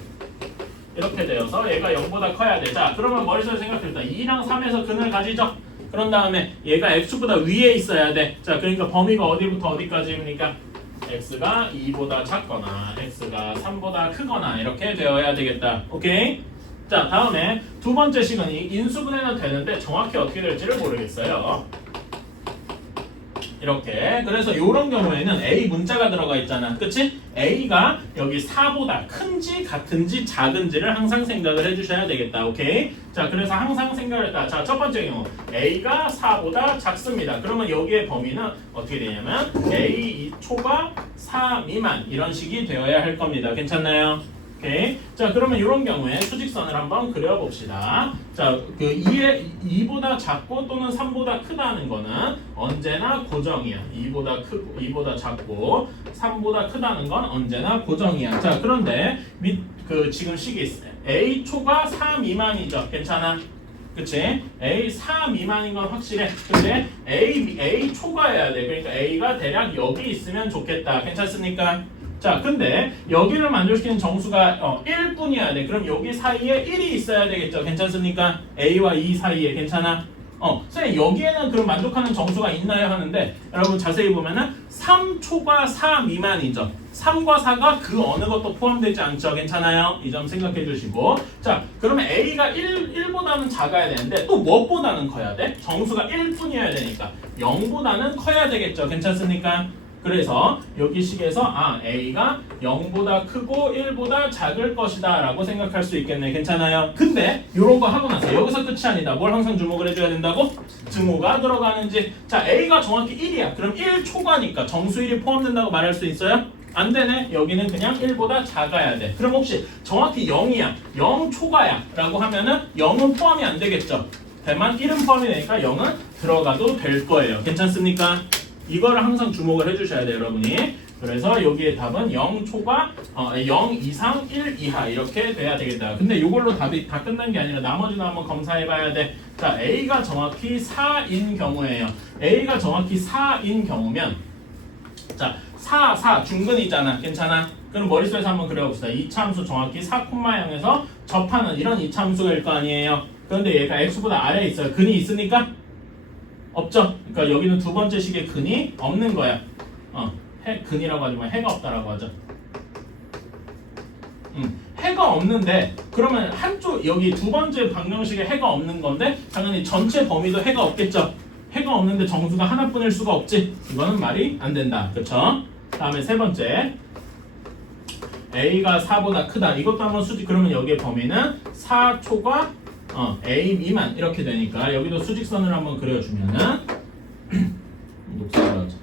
이렇게 되어서 얘가 0보다 커야 돼. 자 그러면 머릿속에 생각해보자. 2랑 3에서 근을 가지죠. 그런 다음에 얘가 x보다 위에 있어야 돼. 자 그러니까 범위가 어디부터 어디까지입니까? x가 2보다 작거나 x가 3보다 크거나 이렇게 되어야 되겠다. 오케이? 자 다음에 두 번째 식은 인수분해는 되는데 정확히 어떻게 될지를 모르겠어요. 이렇게 그래서 이런 경우에는 A 문자가 들어가 있잖아. 그치? A가 여기 4보다 큰지 같은지 작은지를 항상 생각을 해주셔야 되겠다. 오케이? 자 그래서 항상 생각을 했다. 자 첫 번째 경우 A가 4보다 작습니다. 그러면 여기에 범위는 어떻게 되냐면 A 초과 4 미만 이런 식이 되어야 할 겁니다. 괜찮나요? 오케이. 자 그러면 이런 경우에 수직선을 한번 그려봅시다. 자 그 2보다 작고 또는 3보다 크다는 거는 언제나 고정이야. 2보다 작고 3보다 크다는 건 언제나 고정이야. 자 그런데 지금 식이 있어요. A 초가 4 미만이죠. 괜찮아? 그치? A 4 미만인 건 확실해. 근데 A 초과해야 돼. 그러니까 A가 대략 여기 있으면 좋겠다. 괜찮습니까? 자, 근데 여기를 만족시키는 정수가 1뿐이어야 돼. 그럼 여기 사이에 1이 있어야 되겠죠. 괜찮습니까? A와 E 사이에 괜찮아? 선생님 여기에는 그럼 만족하는 정수가 있나요? 하는데 여러분 자세히 보면은 3초과 4 미만이죠. 3과 4가 그 어느 것도 포함되지 않죠. 괜찮아요? 이 점 생각해 주시고 자 그러면 A가 1보다는 작아야 되는데 또 무엇보다는 커야 돼? 정수가 1뿐이어야 되니까 0보다는 커야 되겠죠. 괜찮습니까? 그래서 여기 식에서 A가 0보다 크고 1보다 작을 것이다 라고 생각할 수 있겠네. 괜찮아요? 근데 이런 거 하고 나서 여기서 끝이 아니다. 뭘 항상 주목을 해줘야 된다고? 증오가 들어가는지. 자 A가 정확히 1이야. 그럼 1 초과니까 정수 1이 포함된다고 말할 수 있어요? 안 되네. 여기는 그냥 1보다 작아야 돼. 그럼 혹시 정확히 0이야. 0 초과야 라고 하면은 0은 포함이 안 되겠죠. 다만 1은 포함이 되니까 0은 들어가도 될 거예요. 괜찮습니까? 이거를 항상 주목을 해주셔야 돼요, 여러분이. 그래서 여기에 답은 0 초과 0 이상 1 이하 이렇게 돼야 되겠다. 근데 이걸로 답이 다 끝난 게 아니라 나머지도 한번 검사해봐야 돼. 자, A가 정확히 4인 경우예요. A가 정확히 4인 경우면 자, 4 중근이잖아. 괜찮아? 그럼 머릿속에서 한번 그려봅시다. 이차함수 정확히 4,0에서 접하는 이런 이차함수가 거 아니에요. 그런데 얘가 x보다 아래에 있어요. 근이 있으니까? 없죠? 그러니까 여기는 두 번째 식의 근이 없는 거야. 근이라고 하지만 해가 없다라고 하죠. 해가 없는데 그러면 한쪽 여기 두 번째 방정식에 해가 없는 건데 당연히 전체 범위도 해가 없겠죠. 해가 없는데 정수가 하나뿐일 수가 없지. 이거는 말이 안 된다. 그렇죠? 다음에 세 번째. A가 4보다 크다. 이것도 한번 수직. 그러면 여기에 범위는 4초가 A 미만 이렇게 되니까 여기도 수직선을 한번 그려주면은 녹색으로 하자.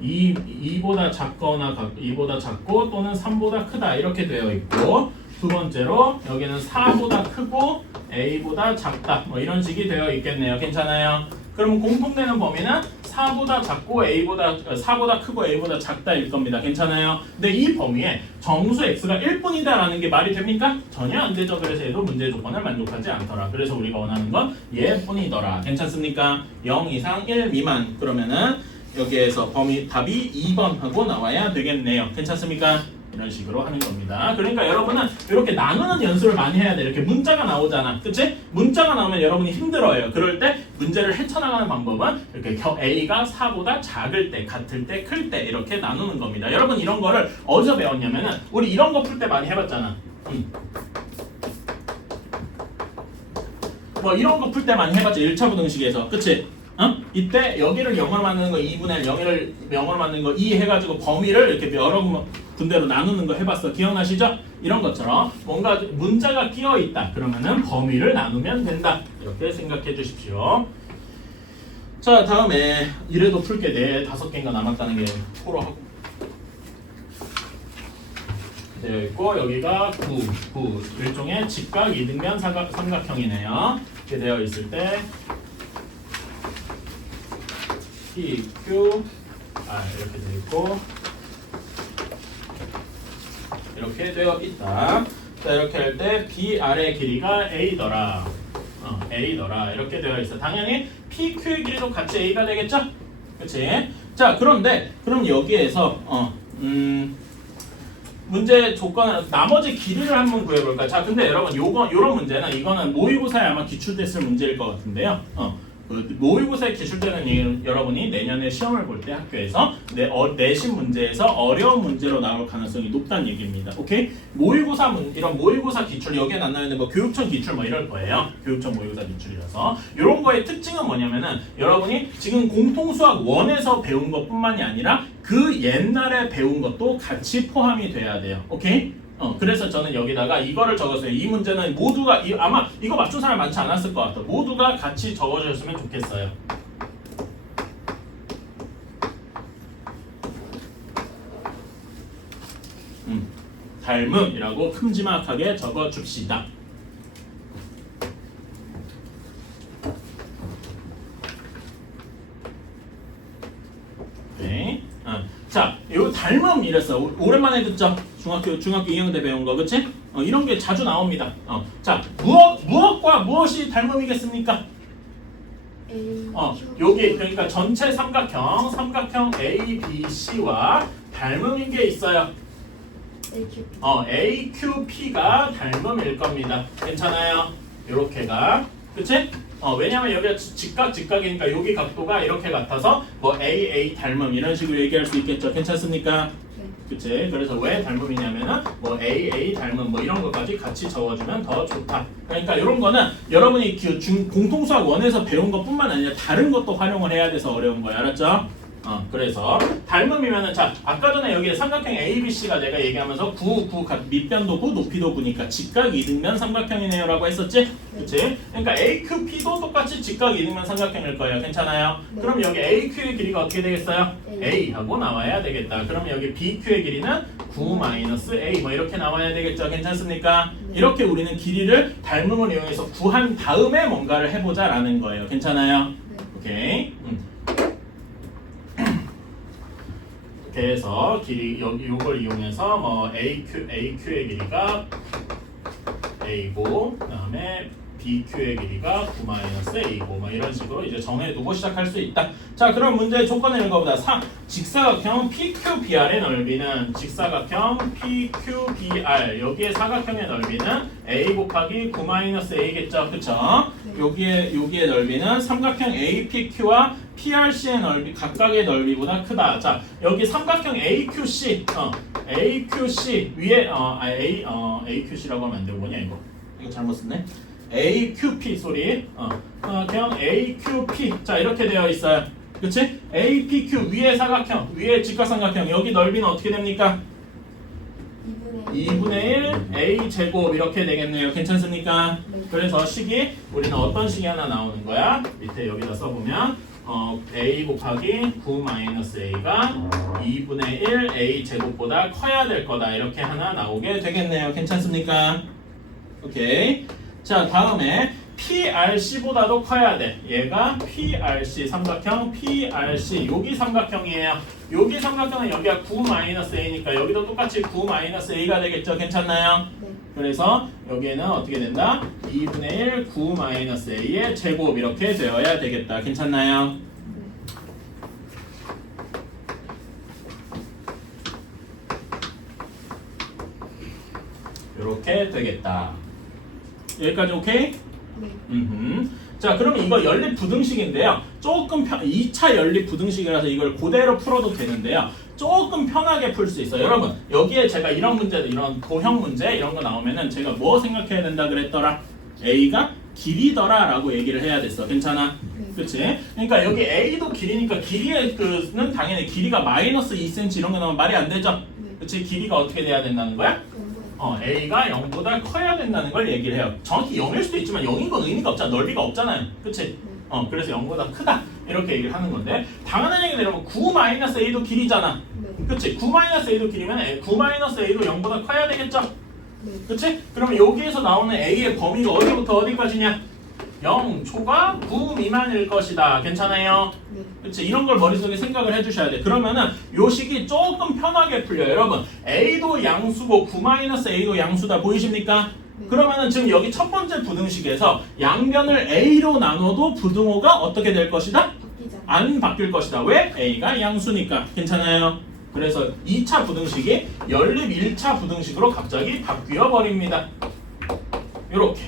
2보다 작거나 2보다 작고 또는 3보다 크다 이렇게 되어 있고, 두 번째로 여기는 4보다 크고 A보다 작다 뭐 이런 식이 되어 있겠네요. 괜찮아요? 그럼 공통되는 범위는 4보다 작고 4보다 크고 A보다 작다일 겁니다. 괜찮아요? 근데 이 범위에 정수 X가 1뿐이다 라는 게 말이 됩니까? 전혀 안 되죠. 그래서 얘도 문제 조건을 만족하지 않더라. 그래서 우리가 원하는 건 얘뿐이더라. 괜찮습니까? 0 이상 1 미만. 그러면은 여기에서 범위 답이 2번 하고 나와야 되겠네요. 괜찮습니까? 이런 식으로 하는 겁니다. 그러니까 여러분은 이렇게 나누는 연습을 많이 해야 돼. 이렇게 문자가 나오잖아. 그치? 문자가 나오면 여러분이 힘들어요. 그럴 때 문제를 헤쳐나가는 방법은 이렇게 A가 4보다 작을 때, 같을 때, 클 때 이렇게 나누는 겁니다. 여러분 이런 거를 어디서 배웠냐면은 우리 이런 거 풀 때 많이 해봤잖아. 뭐 이런 거 풀 때 많이 해봤죠. 1차 부등식에서. 그치? 이때 여기를 0으로 만드는 거 2분의 1, 여기를 0으로 만드는 거 2 해가지고 범위를 이렇게 여러 군데로 나누는 거 해봤어. 기억나시죠? 이런 것처럼 뭔가 문자가 끼어 있다. 그러면은 범위를 나누면 된다. 이렇게 생각해 주십시오. 자, 다음에 이래도 풀게 4개인가 남았다는 게 토로하고 되어 있고, 여기가 9 일종의 직각 이등변 삼각형이네요. 이렇게 되어 있을 때 P, Q, R 이렇게 되어 있고 이렇게 되어 있다. 자, 이렇게 할 때 BR의 길이가 A더라. A더라. 이렇게 되어 있어. 당연히 PQ의 길이도 같이 A가 되겠죠? 그치? 자, 그런데 그럼 여기에서 문제 조건 나머지 길이를 한번 구해볼까? 자, 근데 여러분 요런 문제는 이거는 모의고사에 아마 기출됐을 문제일 것 같은데요. 모의고사에 기출되는 여러분이 내년에 시험을 볼 때 학교에서 내신 문제에서 어려운 문제로 나올 가능성이 높다는 얘기입니다. 오케이? 이런 모의고사 기출 여기에 안 나오는 뭐 교육청 기출 뭐 이럴 거예요. 교육청 모의고사 기출이라서 이런 거의 특징은 뭐냐면은 여러분이 지금 공통수학 1에서 배운 것뿐만이 아니라 그 옛날에 배운 것도 같이 포함이 돼야 돼요. 오케이? 그래서 저는 여기다가 이거를 적었어요. 이 문제는 모두가 아마 이거 맞춘 사람 많지 않았을 것 같아요. 모두가 같이 적어주셨으면 좋겠어요. 닮음이라고 큼지막하게 적어줍시다. 네. 자, 요 닮음 이랬어. 오랜만에 듣죠? 중학교 2학년 때 배운 거, 그치? 이런 게 자주 나옵니다. 자, 무엇과 무엇이 닮음이겠습니까? 여기 그러니까 전체 삼각형 ABC와 닮음인 게 있어요. AQP가 닮음일 겁니다. 괜찮아요? 요렇게가, 그치? 왜냐면 여기가 직각이니까 여기 각도가 이렇게 같아서 뭐 AA 닮음 이런 식으로 얘기할 수 있겠죠. 괜찮습니까? 그치? 그래서 왜 닮음이냐면은 뭐 AA 닮음 뭐 이런 것까지 같이 적어주면 더 좋다. 그러니까 이런 거는 여러분이 공통수학 1에서 배운 것뿐만 아니라 다른 것도 활용을 해야 돼서 어려운 거예요. 알았죠? 그래서 닮음이면은 자 아까 전에 여기 삼각형 ABC가 내가 얘기하면서 9 밑변도 9 높이도 9니까 직각 이등변 삼각형이네요 라고 했었지? 그치? 그러니까 AQP도 똑같이 직각 이등변 삼각형일 거예요. 괜찮아요? 네. 그럼 여기 AQ의 길이가 어떻게 되겠어요? A 하고 나와야 되겠다. 그럼 여기 BQ의 길이는 9-A 뭐 이렇게 나와야 되겠죠. 괜찮습니까? 네. 이렇게 우리는 길이를 닮음을 이용해서 구한 다음에 뭔가를 해보자 라는 거예요. 괜찮아요? 네. 오케이. 그래서 길이 요걸 이용해서 뭐 AQ의 길이가 A고 그다음에 BQ의 길이가 9-A고 뭐 이런 식으로 이제 정해두고 시작할 수 있다. 자, 그럼 문제의 조건을 읽어보자. 직사각형 PQBR의 넓이는 직사각형 PQBR 여기에 사각형의 넓이는 A 곱하기 9-A겠죠, 그쵸? 네. 여기의 넓이는 삼각형 APQ와 PRC의 넓이 각각의 넓이보다 크다. 자, 여기 삼각형 AQC, AQC 위에 AQC라고 하면 안 되고 뭐냐 이거 잘못 썼네. AQP 소리. 그냥 AQP. 자, 이렇게 되어 있어요. 그치? APQ 위에 사각형, 위에 직각삼각형. 여기 넓이는 어떻게 됩니까? 2분의 2분의 1 a 제곱 이렇게 되겠네요. 괜찮습니까? 네. 그래서 식이 우리는 어떤 식이 하나 나오는 거야? 밑에 여기다 써보면 a 곱하기 9 마이너스 a가 2분의 1 a 제곱보다 커야 될 거다. 이렇게 하나 나오게 되겠네요. 괜찮습니까? 오케이. 자, 다음에 PRC보다도 커야 돼. 얘가 PRC 삼각형 PRC 여기 삼각형이에요. 여기 삼각형은 여기가 9-A니까 여기도 똑같이 9-A가 되겠죠. 괜찮나요? 네. 그래서 여기에는 어떻게 된다? 2분의 1 9-A의 제곱 이렇게 되어야 되겠다. 괜찮나요? 이렇게 되겠다. 여기까지 오케이? 네. 자, 그러면 이거 연립 부등식인데요. 조금 2차 연립 부등식이라서 이걸 그대로 풀어도 되는데요. 조금 편하게 풀 수 있어요. 여러분, 여기에 제가 이런 문제들, 이런 도형 문제 이런 거 나오면은 제가 뭐 생각해야 된다 그랬더라? A가 길이더라 라고 얘기를 해야 됐어. 괜찮아? 네. 그치? 그러니까 여기 A도 길이니까 길이의 그는 당연히 길이가 마이너스 2cm 이런 거 나오면 말이 안 되죠? 네. 그치? 길이가 어떻게 돼야 된다는 거야? A가 0보다 커야 된다는 걸 얘기를 해요. 정확히 0일 수도 있지만 0인 건 의미가 없잖아. 넓이가 없잖아요. 그치? 그래서 0보다 크다. 이렇게 얘기를 하는 건데 당연한 얘기는 여러분 9-A도 길이잖아. 네. 그치? 9-A도 길이면 9-A도 0보다 커야 되겠죠? 네. 그치? 그럼 여기에서 나오는 A의 범위가 어디부터 어디까지냐? 0 초과 9 미만일 것이다. 괜찮아요? 네. 그치? 이런 걸 머릿속에 생각을 해주셔야 돼. 그러면은 요 식이 조금 편하게 풀려요. 여러분 A도 양수고 9-A도 양수다. 보이십니까? 네. 그러면은 지금 여기 첫 번째 부등식에서 양변을 A로 나눠도 부등호가 어떻게 될 것이다? 바뀌지 않아요. 안 바뀔 것이다. 왜? A가 양수니까. 괜찮아요? 그래서 2차 부등식이 연립 1차 부등식으로 갑자기 바뀌어 버립니다. 요렇게.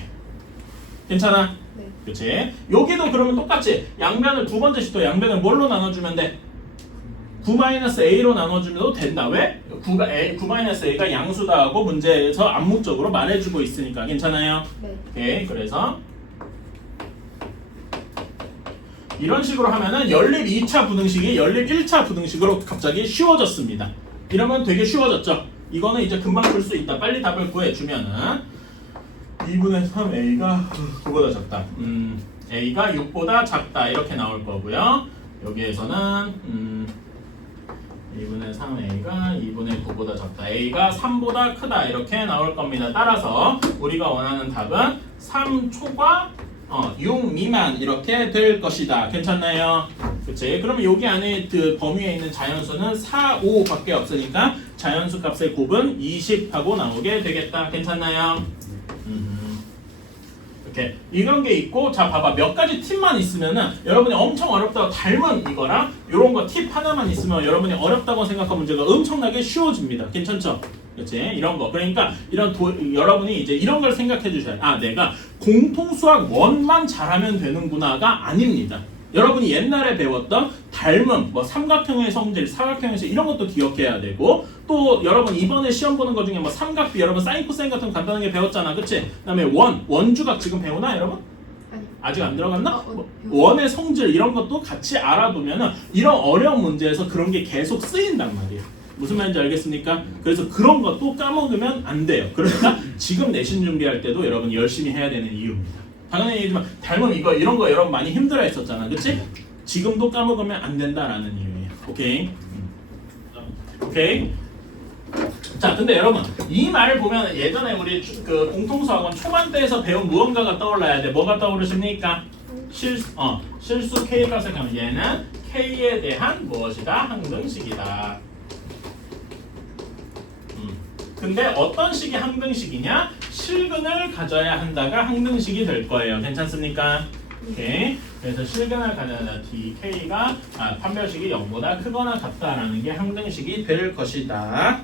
괜찮아? 네. 그치? 여기도 그러면 똑같이 양변을 두 번째 식도 양변을 뭘로 나눠주면 돼? 9-A로 나눠주면 된다. 왜? 9-A가 양수다 하고 문제에서 암묵적으로 말해주고 있으니까. 괜찮아요? 네. 오케이. 그래서 이런 식으로 하면은 연립 2차 부등식이 연립 1차 부등식으로 갑자기 쉬워졌습니다. 이러면 되게 쉬워졌죠? 이거는 이제 금방 풀 수 있다. 빨리 답을 구해주면은 2분의 3a가 9보다 작다. a가 6보다 작다. 이렇게 나올 거고요. 여기에서는 2분의 3a가 2분의 9보다 작다. a가 3보다 크다. 이렇게 나올 겁니다. 따라서 우리가 원하는 답은 3초과 6 미만 이렇게 될 것이다. 괜찮나요? 그치? 그러면 여기 안에 그 범위에 있는 자연수는 4, 5밖에 없으니까 자연수 값의 곱은 20하고 나오게 되겠다. 괜찮나요? 이렇게 이런 게 있고, 자 봐봐, 몇 가지 팁만 있으면은 여러분이 엄청 어렵다고 닮은 이거랑 이런 거 팁 하나만 있으면 여러분이 어렵다고 생각한 문제가 엄청나게 쉬워집니다. 괜찮죠? 그치? 이런 거. 그러니까 여러분이 이제 이런 걸 생각해 주셔야 돼. 아, 내가 공통수학 1만 잘하면 되는구나가 아닙니다. 여러분이 옛날에 배웠던 닮음, 뭐 삼각형의 성질, 사각형의 성질 이런 것도 기억해야 되고, 또 여러분 이번에 시험 보는 것 중에 뭐 삼각비, 여러분 사인 코사인 같은 거 간단하게 배웠잖아. 그치? 그다음에 원주각 지금 배우나 여러분? 아니. 아직 안 들어갔나? 배웠어요. 원의 성질 이런 것도 같이 알아두면은 이런 어려운 문제에서 그런 게 계속 쓰인단 말이에요. 무슨 말인지 알겠습니까? 그래서 그런 것도 까먹으면 안 돼요. 그러니까 지금 내신 준비할 때도 여러분 열심히 해야 되는 이유입니다. 당연히 얘기지만 닮은 이런 거 여러분 많이 힘들어 했었잖아. 그치? 지금도 까먹으면 안 된다라는 이유예요. 오케이? 오케이? 자, 근데 여러분 이 말을 보면 예전에 우리 그 공통수학원 초반대에서 배운 무언가가 떠올라야 돼. 뭐가 떠오르십니까? 실수 K 값의 경우 얘는 K에 대한 무엇이다? 항등식이다. 근데 어떤 식이 항등식이냐? 실근을 가져야 한다가 항등식이 될 거예요. 괜찮습니까? 오케이. 그래서 실근을 가져야 DK가 판별식이 0보다 크거나 같다라는 게 항등식이 될 것이다.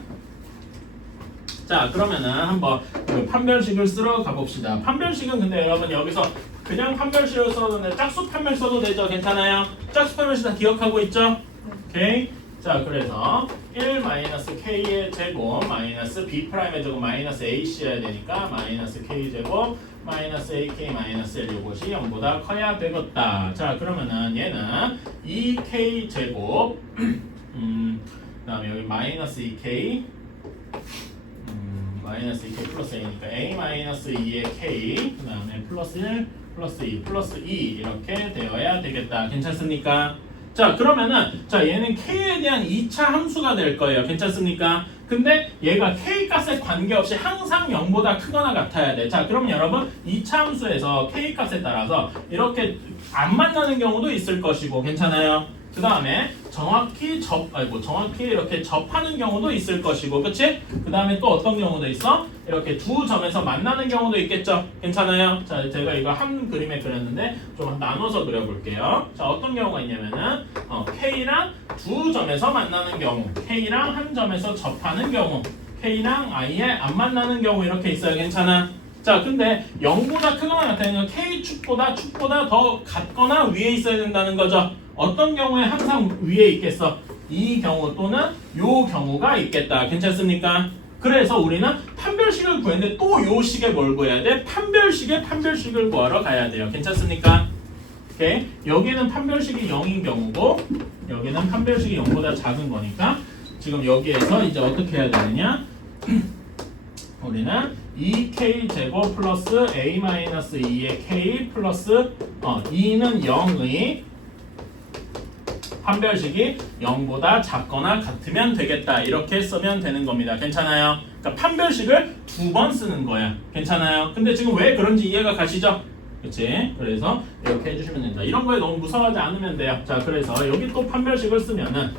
자, 그러면은 한번 그 판별식을 쓰러 가봅시다. 판별식은 근데 여러분 여기서 그냥 판별식을 써도 되는데 짝수 판별 써도 되죠? 괜찮아요? 짝수 판별식 다 기억하고 있죠? 오케이. 자, 그래서 1-k의 제곱 마이너스 b'의 제곱 마이너스 ac여야 되니까 마이너스 k제곱 마이너스 ak 마이너스 1 이것이 0보다 커야 되겠다. 자, 그러면은 얘는 2k 제곱 그 다음에 여기 마이너스 2k 마이너스 2k 플러스 a니까 a 마이너스 2의 k 그 다음에 플러스 1 플러스 2 플러스 2 이렇게 되어야 되겠다. 괜찮습니까? 자 그러면은 자 얘는 k에 대한 2차 함수가 될 거예요. 괜찮습니까? 근데 얘가 k 값에 관계없이 항상 0보다 크거나 같아야 돼. 자 그럼 여러분 2차 함수에서 k 값에 따라서 이렇게 안 만나는 경우도 있을 것이고 괜찮아요? 그 다음에 정확히 이렇게 접하는 경우도 있을 것이고 그치? 그 다음에 또 어떤 경우도 있어? 이렇게 두 점에서 만나는 경우도 있겠죠? 괜찮아요? 자 제가 이거 한 그림에 그렸는데 좀 나눠서 그려볼게요. 자 어떤 경우가 있냐면은 K랑 두 점에서 만나는 경우 K랑 한 점에서 접하는 경우 K랑 아예 안 만나는 경우 이렇게 있어요. 괜찮아? 자 근데 0보다 크거나 같다는 건 K축보다 더 같거나 위에 있어야 된다는 거죠. 어떤 경우에 항상 위에 있겠어? 이 경우 또는 요 경우가 있겠다. 괜찮습니까? 그래서 우리는 판별식을 구했는데 또 요 식에 뭘 구해야 돼? 판별식을 구하러 가야 돼요. 괜찮습니까? 오케이. 여기는 판별식이 0인 경우고 여기는 판별식이 0보다 작은 거니까 지금 여기에서 이제 어떻게 해야 되느냐? 우리는 2k 제곱 플러스 a-2의 k 플러스 2는 0의 판별식이 0보다 작거나 같으면 되겠다. 이렇게 쓰면 되는 겁니다. 괜찮아요? 그러니까 판별식을 두 번 쓰는 거야. 괜찮아요? 근데 지금 왜 그런지 이해가 가시죠? 그치? 그래서 이렇게 해주시면 된다. 이런 거에 너무 무서워하지 않으면 돼요. 자, 그래서 여기 또 판별식을 쓰면은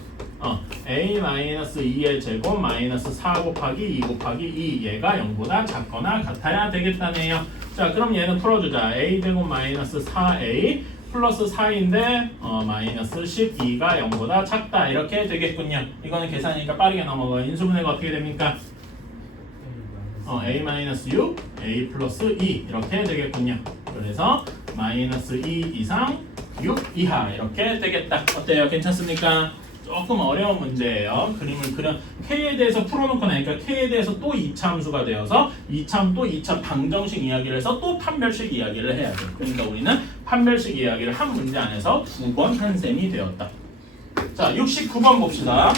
a-2의 제곱 마이너스 4 곱하기 2 곱하기 2 얘가 0보다 작거나 같아야 되겠다네요. 자, 그럼 얘는 풀어주자. a 제곱 마이너스 4a 플러스 4인데 마이너스 12가 0보다 작다. 이렇게 되겠군요. 이거는 계산이니까 빠르게 넘어가. 인수분해가 어떻게 됩니까? a-6, a 플러스 2 이렇게 되겠군요. 그래서 마이너스 2 이상 6 이하 이렇게 되겠다. 어때요? 괜찮습니까? 조금 어려운 문제예요. 그림을 그려 K에 대해서 풀어놓고 나니까 K에 대해서 또 2차 함수가 되어서 2차 방정식 이야기를 해서 또 판별식 이야기를 해야 돼. 그러니까 우리는 판별식 이야기를 한 문제 안에서 두 번 한 셈이 되었다. 자, 69번 봅시다.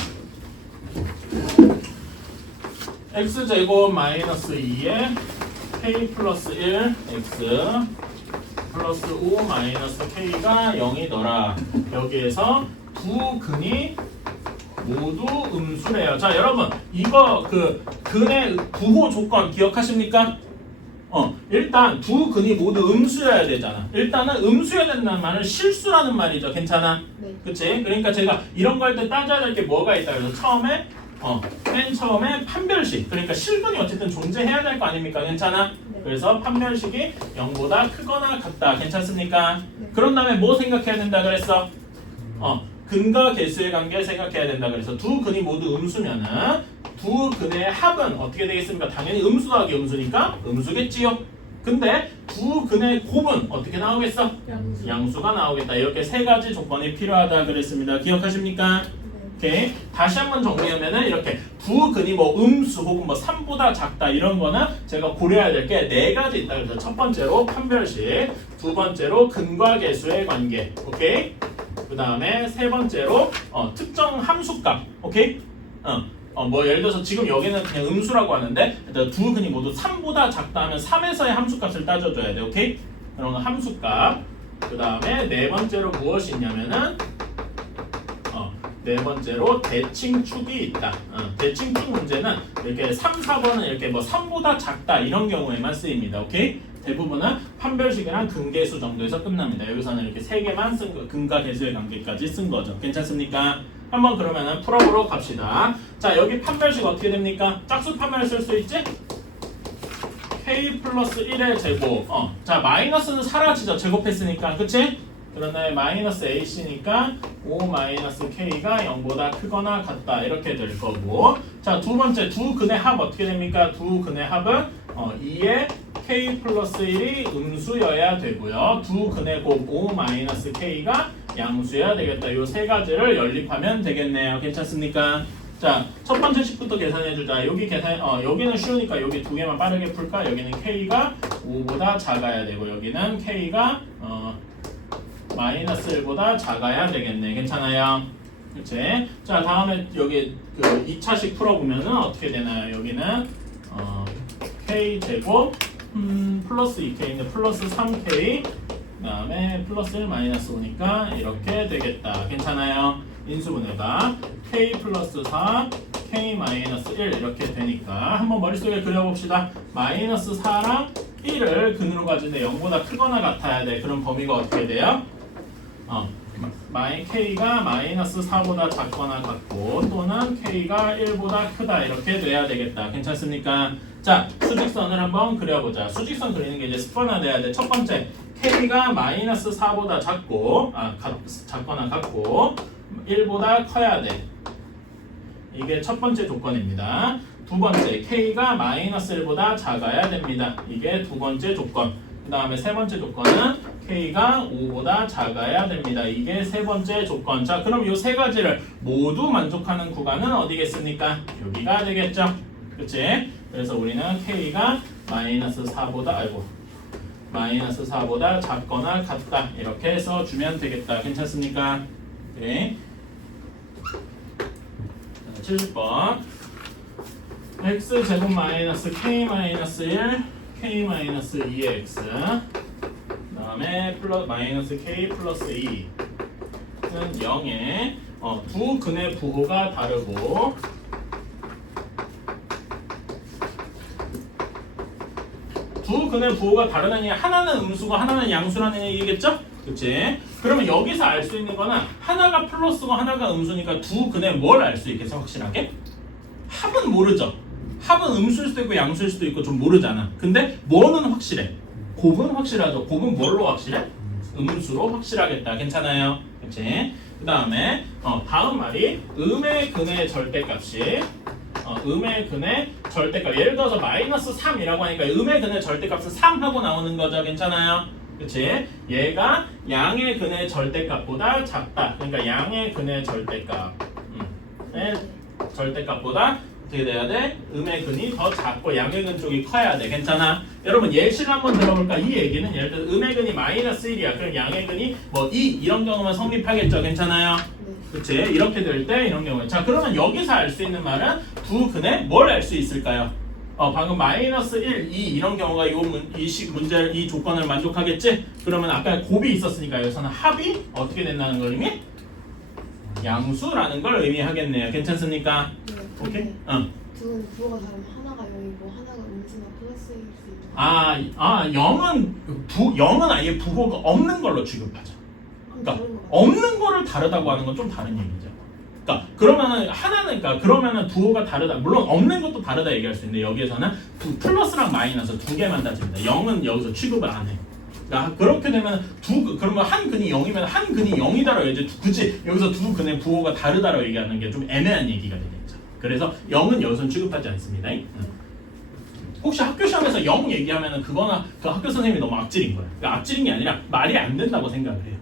x제곱 마이너스 2에 k 플러스 1 x 플러스 5 마이너스 k가 0이더라. 여기에서 두 근이 모두 음수래요. 자, 여러분 이거 그 근의 부호 조건 기억하십니까? 일단 두 근이 모두 음수여야 되잖아. 일단은 음수여야 된다는 말은 실수라는 말이죠. 괜찮아? 네. 그치? 그러니까 제가 이런 거 할 때 따져야 될 게 뭐가 있다 그래서 처음에 맨 처음에 판별식. 그러니까 실근이 어쨌든 존재해야 될 거 아닙니까? 괜찮아? 네. 그래서 판별식이 0보다 크거나 같다. 괜찮습니까? 네. 그런 다음에 뭐 생각해야 된다 그랬어? 근과 개수의 관계 생각해야 된다. 그래서 두 근이 모두 음수면은 두 근의 합은 어떻게 되겠습니까? 당연히 음수 더하기 음수니까 음수겠지요. 근데 두 근의 곱은 어떻게 나오겠어? 양수가 나오겠다. 이렇게 세 가지 조건이 필요하다 그랬습니다. 기억하십니까? 오케이. 다시 한번 정리하면은 이렇게 두 근이 뭐 음수 혹은 뭐 3보다 작다 이런 거는 제가 고려해야 될 게 네 가지 있다. 그래서 첫 번째로 판별식, 두 번째로 근과 개수의 관계, 오케이. 그 다음에 세 번째로 특정 함수값, 오케이. 뭐 예를 들어서 지금 여기는 그냥 음수라고 하는데 두 근이 모두 3보다 작다 하면 3에서의 함수값을 따져줘야 돼, 오케이. 그런 거 함수값. 그 다음에 네 번째로 무엇이 있냐면은 네 번째로 대칭축이 있다. 대칭축 문제는 이렇게 3, 4번은 이렇게 뭐 3보다 작다 이런 경우에만 쓰입니다. 오케이? 대부분은 판별식이랑 근계수 정도에서 끝납니다. 여기서는 이렇게 세 개만 쓴 거, 근과 개수의 관계까지 쓴 거죠. 괜찮습니까? 한번 그러면은 풀어보러 갑시다. 자, 여기 판별식 어떻게 됩니까? 짝수 판별 쓸 수 있지? k 플러스 1의 제곱. 자, 마이너스는 사라지죠. 제곱했으니까. 그치? 그런 다음에 마이너스 ac니까 5 마이너스 k가 0보다 크거나 같다 이렇게 될 거고. 자, 두 번째 두 근의 합 어떻게 됩니까? 두 근의 합은 2의 k 플러스 1이 음수여야 되고요. 두 근의 곱 5 마이너스 k가 양수여야 되겠다. 이 세 가지를 연립하면 되겠네요. 괜찮습니까? 자, 첫 번째 식부터 계산해주자. 여기 여기는 쉬우니까 여기 두 개만 빠르게 풀까? 여기는 k가 5보다 작아야 되고 여기는 k가 마이너스 1보다 작아야 되겠네. 괜찮아요? 그치? 자, 다음에 여기 그 2차식 풀어보면은 어떻게 되나요? 여기는 k 제곱 플러스 2k인데 플러스 3k 그 다음에 플러스 1 마이너스 5니까 이렇게 되겠다. 괜찮아요? 인수분해가 k 플러스 4 k 마이너스 1 이렇게 되니까 한번 머릿속에 그려봅시다. 마이너스 4랑 1을 근으로 가지는데 0보다 크거나 같아야 돼. 그럼 범위가 어떻게 돼요? k가 마이너스 4보다 작거나 같고 또는 k가 1보다 크다 이렇게 돼야 되겠다. 괜찮습니까? 자, 수직선을 한번 그려보자. 수직선 그리는 게 이제 습관화돼야 돼. 첫 번째, k가 마이너스 4보다 작거나 같고 1보다 커야 돼. 이게 첫 번째 조건입니다. 두 번째, k가 마이너스 1보다 작아야 됩니다. 이게 두 번째 조건. 그 다음에 세 번째 조건은 k가 5보다 작아야 됩니다. 이게 세 번째 조건. 자, 그럼 이 세 가지를 모두 만족하는 구간은 어디겠습니까? 여기가 되겠죠. 그치? 그래서 우리는 k가 마이너스 4보다 작거나 같다. 이렇게 써주면 되겠다. 괜찮습니까? 네. 70번. x제곱 마이너스 k 마이너스 1 k 마이너스 2x 그 다음에 마이너스 k 플러스 2는 0에 두 근의 부호가 다르고 두 근의 부호가 다르다니 하나는 음수고 하나는 양수라는 얘기겠죠? 그치? 그러면 여기서 알 수 있는 거는 하나가 플러스고 하나가 음수니까 두 근의 뭘 알 수 있겠어 확실하게? 합은 모르죠. 합은 음수일 수도 있고 양수일 수도 있고 좀 모르잖아. 근데 뭐는 확실해? 곱은 확실하죠. 곱은 뭘로 확실해? 음수로 확실하겠다. 괜찮아요? 그치? 그 다음에 다음 말이 음의 근의 절대값이 음의 근의 절대값 예를 들어서 마이너스 3이라고 하니까 음의 근의 절대값은 3하고 나오는 거죠. 괜찮아요? 그치? 얘가 양의 근의 절대값보다 작다. 그러니까 양의 근의 절대값보다 어떻게 돼야 돼? 음의 근이 더 작고 양의 근 쪽이 커야 돼. 괜찮아? 여러분 예시를 한번 들어볼까? 이 얘기는 예를 들어 음의 근이 마이너스 1이야. 그럼 양의 근이 뭐 2 이런 경우만 성립하겠죠. 괜찮아요? 그치? 이렇게 될 때 이런 경우에 자 그러면 여기서 알 수 있는 말은 두 근에 뭘 알 수 있을까요? 방금 마이너스 1, 2 이런 경우가 이 조건을 만족하겠지? 그러면 아까 곱이 있었으니까 여기서는 합이 어떻게 된다는 걸 의미? 양수라는 걸 의미하겠네요. 괜찮습니까? 네. 오케이? 두 부호가 다르면 하나가 0이고 하나가 음수나 플러스일 수 있는. 0은 아예 부호가 없는 걸로 취급하죠. 그러니까 없는 거를 다르다고 하는 건 좀 다른 얘기죠. 그러니까 그러면은 부호가 다르다. 물론 없는 것도 다르다 얘기할 수 있는데 여기에서는 플러스랑 마이너스 두 개만 다집니다. 0은 여기서 취급을 안 해. 그러니까 그렇게 되면 그러면 한 근이 0이면 한 근이 0이다라고 이제 굳이 여기서 두 근의 부호가 다르다라고 얘기하는 게 좀 애매한 얘기가 되겠죠. 그래서 0은 여기서 취급하지 않습니다. 혹시 학교 시험에서 0 얘기하면은 그거나 그 학교 선생님이 너무 악질인 거예요. 그러니까 악질인 게 아니라 말이 안 된다고 생각을 해요.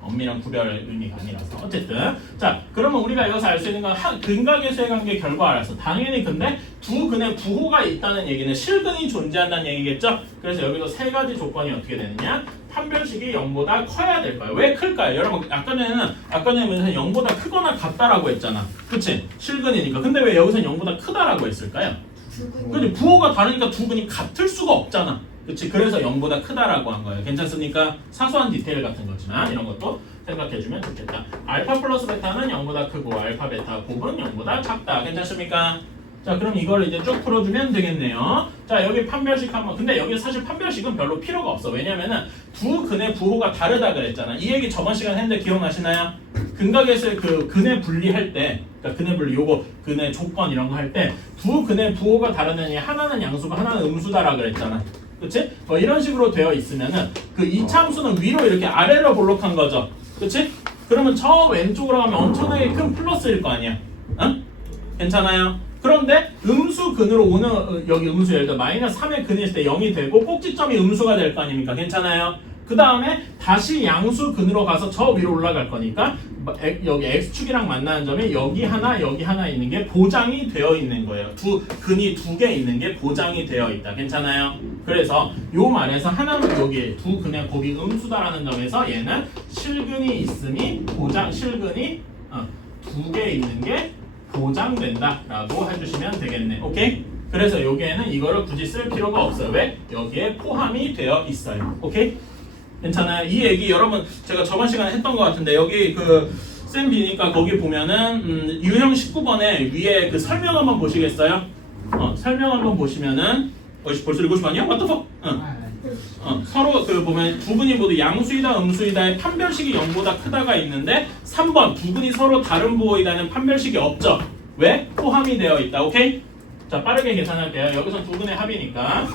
엄밀한 구별 의미가 아니라서 어쨌든 자 그러면 우리가 여기서 알 수 있는 건 근각계수의 관계 결과 알았어. 당연히 근데 두 근의 부호가 있다는 얘기는 실근이 존재한다는 얘기겠죠. 그래서 여기도 세 가지 조건이 어떻게 되느냐 판별식이 0보다 커야 될 거예요. 왜 클까요? 여러분 아까 전에는 0보다 크거나 같다라고 했잖아. 그치? 실근이니까. 근데 왜 여기서는 0보다 크다라고 했을까요? 근데 부호가 다르니까 두 근이 같을 수가 없잖아. 그치? 그래서 0보다 크다라고 한 거예요. 괜찮습니까? 사소한 디테일 같은 거지만 이런 것도 생각해주면 좋겠다. 알파 플러스 베타는 0보다 크고 알파 베타 곱은 0보다 작다. 괜찮습니까? 자 그럼 이걸 이제 쭉 풀어주면 되겠네요. 자 여기 판별식 한번 근데 여기 사실 판별식은 별로 필요가 없어. 왜냐면은 두 근의 부호가 다르다 그랬잖아. 이 얘기 저번 시간에 했는데 기억나시나요? 근각에서 그 근의 분리할 때 그러니까 근의 분리 요거 근의 조건 이런 거 할 때 두 근의 부호가 다르다니 하나는 양수고 하나는 음수다라 그랬잖아. 그치? 이런 식으로 되어 있으면은 그 이차함수는 위로 이렇게 아래로 볼록한 거죠. 그치? 그러면 저 왼쪽으로 가면 엄청나게 큰 플러스일 거 아니야. 응? 괜찮아요? 그런데 음수 근으로 오는 여기 음수 예를 들어 마이너스 3의 근이 있을 때 0이 되고 꼭지점이 음수가 될 거 아닙니까? 괜찮아요? 그 다음에 다시 양수 근으로 가서 저 위로 올라갈 거니까 여기 x축이랑 만나는 점이 여기 하나 있는 게 보장이 되어 있는 거예요. 근이 두 개 있는 게 보장이 되어 있다. 괜찮아요? 그래서 요 말에서 하나는 여기 두 근의 곱이 음수다라는 점에서 얘는 실근이 있음이 실근이 두 개 있는 게 보장된다 라고 해주시면 되겠네. 오케이? 그래서 여기에는 이거를 굳이 쓸 필요가 없어요. 왜? 여기에 포함이 되어 있어요. 오케이? 괜찮아요? 이 얘기 여러분 제가 저번 시간에 했던 것 같은데 여기 쌤 비니까 거기 보면은 유형 19번에 위에 그 설명 한번 보시겠어요? 설명 한번 보시면은 벌써 7시 반이야? What the fuck? 서로 보면 두 분이 모두 양수이다 음수이다의 판별식이 0보다 크다가 있는데 3번 두 분이 서로 다른 부호이다는 판별식이 없죠. 왜? 포함이 되어 있다. 오케이? 자 빠르게 계산할게요. 여기서 두 분의 합이니까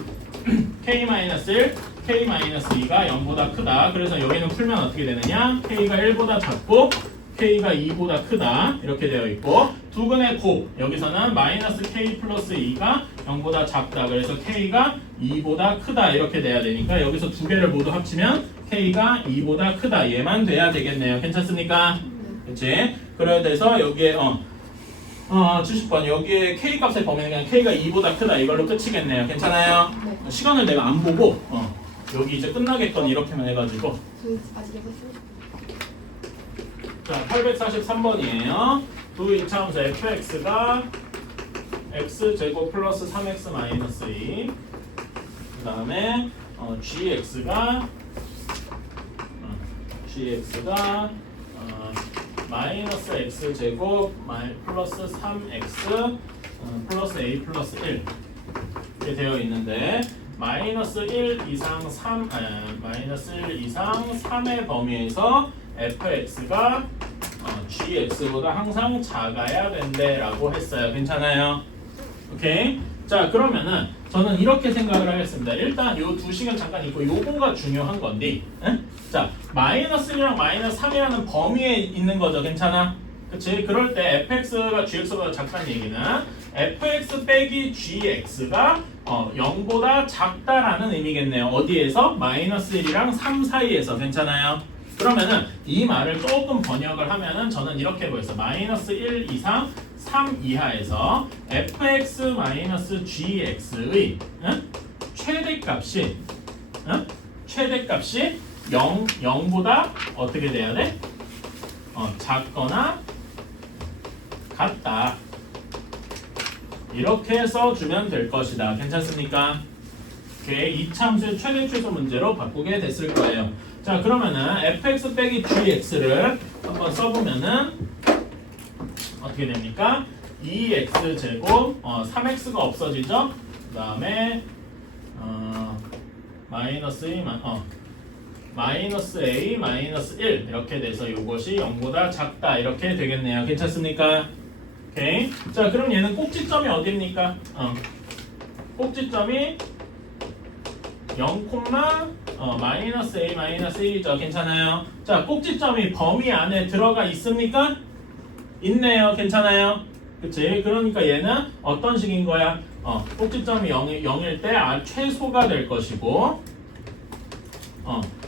k-1, k-2가 0보다 크다. 그래서 여기는 풀면 어떻게 되느냐? k가 1보다 작고 k가 2보다 크다. 이렇게 되어 있고 두 분의 곱 여기서는 마이너스 k 플러스 2가 0보다 작다. 그래서 k가 2보다 크다. 이렇게 돼야 되니까 여기서 두 개를 모두 합치면 k가 2보다 크다. 얘만 돼야 되겠네요. 괜찮습니까? 그치? 그래야 돼서 여기에 70번 여기에 k 값의 범위는 그냥 k가 2보다 크다. 이걸로 끝이겠네요. 괜찮아요? 네. 시간을 내가 안 보고 여기 이제 끝나겠거니 이렇게만 해가지고 저 아직 6시. 자 843번이에요. 두 이차함수 fx가 x제곱 플러스 3x 마이너스 2 그 다음에 gx가 마이너스 x제곱 플러스 3x 플러스 a 플러스 1 이렇게 되어 있는데 마이너스 1 이상 3 마이너스 1 이상 3의 범위에서 fx가 gx보다 항상 작아야 된대라고 했어요. 괜찮아요? 오케이? 자 그러면은 저는 이렇게 생각을 하겠습니다. 일단 요 두 시간 잠깐 있고 요거가 중요한 건데 자 마이너스 1이랑 마이너스 3이라는 범위에 있는 거죠. 괜찮아? 그치? 그럴 때 fx가 gx보다 작다는 얘기는 fx 빼기 gx가 0보다 작다라는 의미겠네요. 어디에서? 마이너스 1이랑 3 사이에서. 괜찮아요? 그러면은 이 말을 조금 번역을 하면은 저는 이렇게 보였어요. 마이너스 1 이상 3 이하에서 fx 마이너스 gx의 최대값이 0보다 어떻게 돼야 돼? 작거나 같다. 이렇게 써주면 될 것이다. 괜찮습니까? 오케이. 2차 함수의 최대 최소 문제로 바꾸게 됐을 거예요. 자 그러면은 fx 빼기 gx를 한번 써보면은 어떻게 됩니까? 2x 제곱 3x가 없어지죠? 그 다음에 마이너스 a 마이너스 1 이렇게 돼서 이것이 0보다 작다 이렇게 되겠네요. 괜찮습니까? 오케이. 자 그럼 얘는 꼭지점이 어디입니까? 꼭지점이 0, 마이너스 a 마이너스 1이죠. 괜찮아요? 자 꼭지점이 범위 안에 들어가 있습니까? 있네요. 괜찮아요? 그치? 그러니까 얘는 어떤 식인 거야? 꼭지점이 0일 때 최소가 될 것이고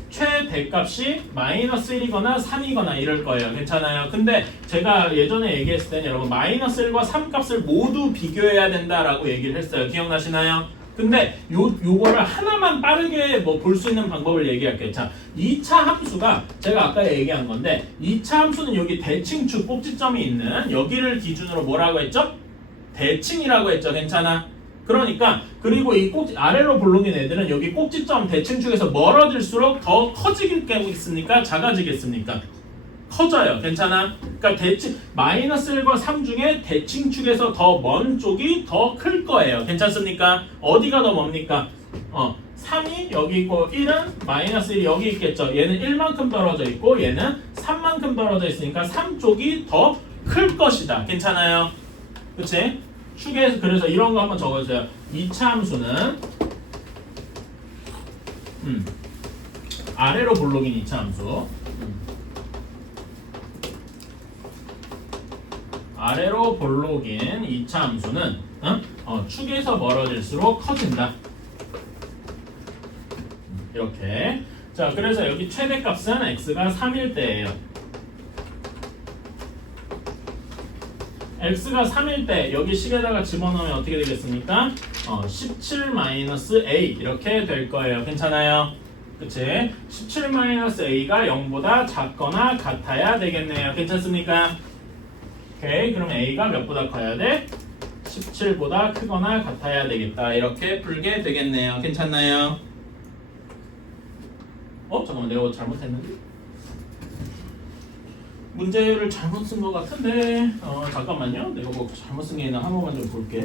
최대값이 마이너스 1이거나 3이거나 이럴 거예요. 괜찮아요? 근데 제가 예전에 얘기했을 때는 여러분 마이너스 1과 3 값을 모두 비교해야 된다라고 얘기를 했어요. 기억나시나요? 근데 요거를 하나만 빠르게 볼 수 있는 방법을 얘기할게요. 자, 2차 함수가 제가 아까 얘기한 건데 2차 함수는 여기 대칭축 꼭지점이 있는 여기를 기준으로 뭐라고 했죠? 대칭이라고 했죠. 괜찮아? 그러니까 그리고 이 아래로 볼록인 애들은 여기 꼭지점 대칭축에서 멀어질수록 더 커지겠습니까? 작아지겠습니까? 커져요. 괜찮아? 그러니까 마이너스 1과 3 중에 대칭축에서 더 먼 쪽이 더 클 거예요. 괜찮습니까? 어디가 더 멉니까? 3이 여기 있고 1은 마이너스 1이 여기 있겠죠. 얘는 1만큼 떨어져 있고 얘는 3만큼 떨어져 있으니까 3 쪽이 더 클 것이다. 괜찮아요? 그치? 축에서 그래서 이런 거 한번 적어주세요. 2차 함수는 아래로 볼록인 2차 함수 아래로 볼록인 2차 함수는 축에서 멀어질수록 커진다. 이렇게. 자, 그래서 여기 최대값은 x가 3일 때예요. x가 3일 때 여기 식에다가 집어넣으면 어떻게 되겠습니까? 17-a 이렇게 될 거예요. 괜찮아요? 그치? 17-a가 0보다 작거나 같아야 되겠네요. 괜찮습니까? 오케이. 그럼 a가 몇보다 커야 돼? 17보다 크거나 같아야 되겠다. 이렇게 풀게 되겠네요. 괜찮나요? 잠깐만, 내가 잘못했는데? 문제를 잘못 쓴 것 같은데. 잠깐만요. 내가 뭐 잘못 쓴 게 있나 한 번만 좀 볼게.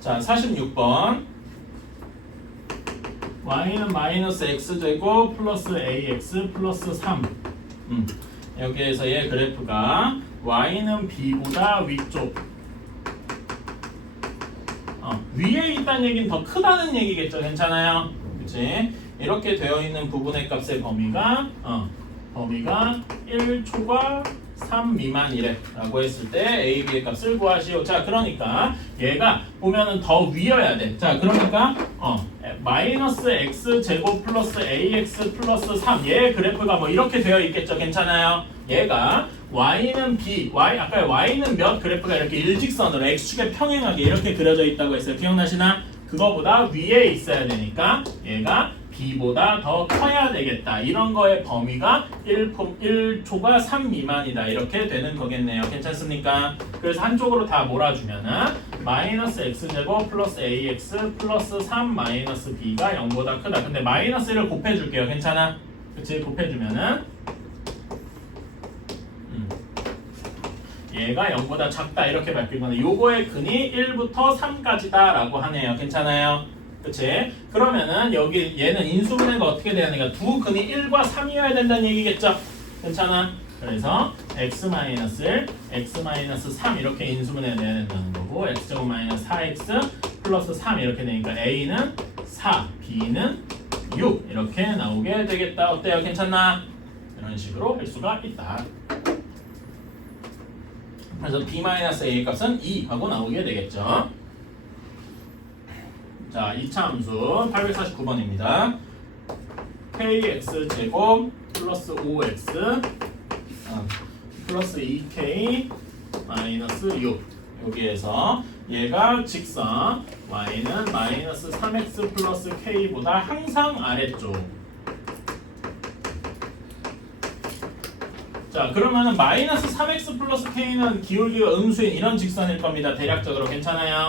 자, 46번. y는 마이너스 x제곱 플러스 ax 플러스 3. 여기에서 얘 그래프가 y는 b보다 위쪽. 위에 있다는 얘기는 더 크다는 얘기겠죠. 괜찮아요? 그치? 이렇게 되어 있는 부분의 값의 범위가 1초과 3 미만이래 라고 했을 때 a, b의 값을 구하시오. 자, 그러니까 얘가 보면은 더 위여야 돼. 자, 그러니까 마이너스 x 제곱 플러스 ax 플러스 3 얘 그래프가 뭐 이렇게 되어 있겠죠. 괜찮아요? 얘가 y는 b, 아까 y는 몇 그래프가 이렇게 일직선으로 x축에 평행하게 이렇게 그려져 있다고 했어요. 기억나시나? 그거보다 위에 있어야 되니까 얘가 b보다 더 커야 되겠다. 이런 거의 범위가 1초가 3 미만이다. 이렇게 되는 거겠네요. 괜찮습니까? 그래서 한쪽으로 다 몰아주면은 마이너스 x제곱 플러스 ax 플러스 3 마이너스 b가 0보다 크다. 근데 마이너스를 곱해줄게요. 괜찮아? 그치? 곱해주면은 얘가 0보다 작다. 이렇게 바뀔 건데 요거의 근이 1부터 3까지다 라고 하네요. 괜찮아요? 그치? 그러면은 여기 얘는 인수분해가 어떻게 돼야 되니까 두 근이 1과 3이어야 된다는 얘기겠죠? 괜찮아? 그래서 x-1, x-3 이렇게 인수분해가 돼야 된다는 거고 x제곱 마이너스 4x 플러스 3 이렇게 되니까 a는 4, b는 6 이렇게 나오게 되겠다. 어때요? 괜찮나? 이런 식으로 할 수가 있다. 그래서 b-a의 값은 2 하고 나오게 되겠죠. 자, 2차 함수 849번입니다. kx제곱 플러스 5x 플러스 2k 마이너스 6 여기에서 얘가 직선 y는 마이너스 3x 플러스 k보다 항상 아래쪽. 자, 그러면은 마이너스 3x 플러스 k는 기울기가 음수인 이런 직선일 겁니다. 대략적으로 괜찮아요?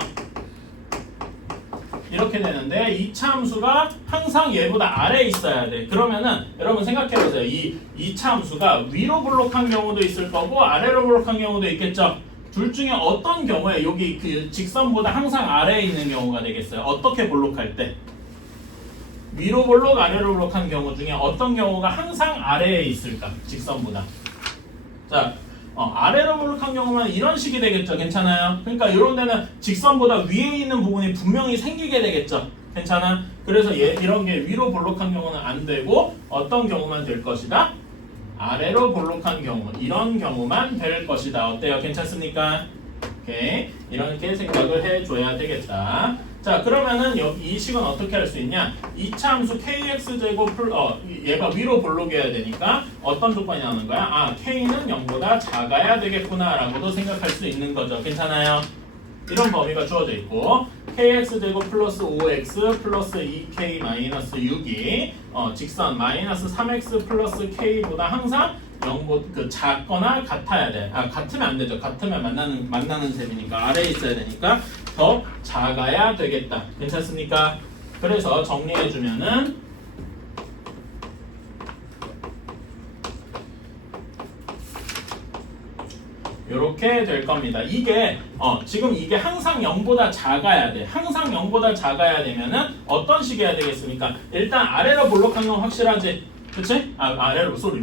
이렇게 되는데 2차 함수가 항상 얘보다 아래에 있어야 돼. 그러면은 여러분 생각해보세요. 이 2차 함수가 위로 볼록한 경우도 있을 거고 아래로 볼록한 경우도 있겠죠. 둘 중에 어떤 경우에 여기 그 직선보다 항상 아래에 있는 경우가 되겠어요. 어떻게 볼록할 때? 위로 볼록 아래로 볼록한 경우 중에 어떤 경우가 항상 아래에 있을까? 직선보다. 자, 아래로 볼록한 경우는 이런 식이 되겠죠. 괜찮아요? 그러니까 이런 데는 직선보다 위에 있는 부분이 분명히 생기게 되겠죠. 괜찮아? 그래서 이런 게 위로 볼록한 경우는 안 되고 어떤 경우만 될 것이다? 아래로 볼록한 경우, 이런 경우만 될 것이다. 어때요? 괜찮습니까? 오케이. 이렇게 생각을 해줘야 되겠다. 자, 그러면은 여기 이 식은 어떻게 할 수 있냐? 2차 함수 kx제곱 얘가 위로 볼록이어야 되니까 어떤 조건이 나오는 거야? k는 0보다 작아야 되겠구나 라고도 생각할 수 있는 거죠. 괜찮아요? 이런 범위가 주어져 있고 kx제곱 플러스 5x 플러스 2k 마이너스 6이 직선 마이너스 3x 플러스 k보다 항상 0보다 작거나 같아야 돼. 같으면 안 되죠. 같으면 만나는 셈이니까 아래에 있어야 되니까 더 작아야 되겠다. 괜찮습니까? 그래서 정리해주면은 이렇게 될 겁니다. 이게 지금 이게 항상 0보다 작아야 돼. 항상 0보다 작아야 되면은 어떤 식이 해야 되겠습니까? 일단 아래로 볼록한 건 확실하지. 그치?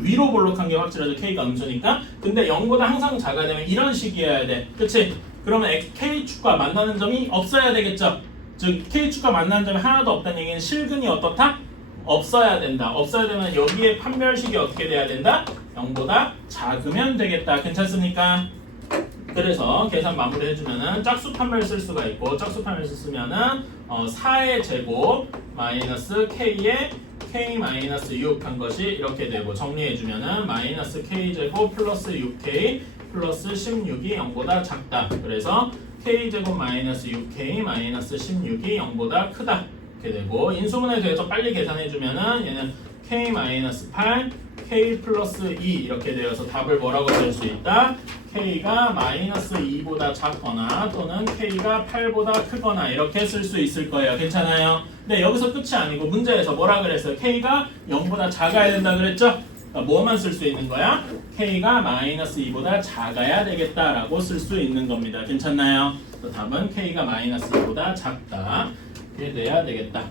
위로 볼록한 게 확실하죠. k가 음수니까. 근데 0보다 항상 작아야 되면 이런 식이어야 돼. 그치? 그러면 k축과 만나는 점이 없어야 되겠죠. 즉 k축과 만나는 점이 하나도 없다는 얘기는 실근이 어떻다? 없어야 된다. 없어야 되면 여기에 판별식이 어떻게 돼야 된다? 0보다 작으면 되겠다. 괜찮습니까? 그래서 계산 마무리 해주면은 짝수 판별 쓸 수가 있고 짝수 판별 쓰면은 4의 제곱 마이너스 k의 k 마이너스 6 한 것이 이렇게 되고 정리해주면은 마이너스 k 제곱 플러스 6k 플러스 16이 0보다 작다. 그래서 k 제곱 마이너스 6k 마이너스 16이 0보다 크다. 이렇게 되고 인수분해 돼서 빨리 계산해주면은 얘는 K-8, K 플러스 2 이렇게 되어서 답을 뭐라고 쓸 수 있다? K가 마이너스 2보다 작거나 또는 K가 8보다 크거나 이렇게 쓸 수 있을 거예요. 괜찮아요? 근데 여기서 끝이 아니고 문제에서 뭐라 그랬어요? K가 0보다 작아야 된다 그랬죠? 그러니까 뭐만 쓸 수 있는 거야? K가 마이너스 2보다 작아야 되겠다라고 쓸 수 있는 겁니다. 괜찮나요? 그래서 답은 K가 마이너스 2보다 작다. 이게 돼야 되겠다.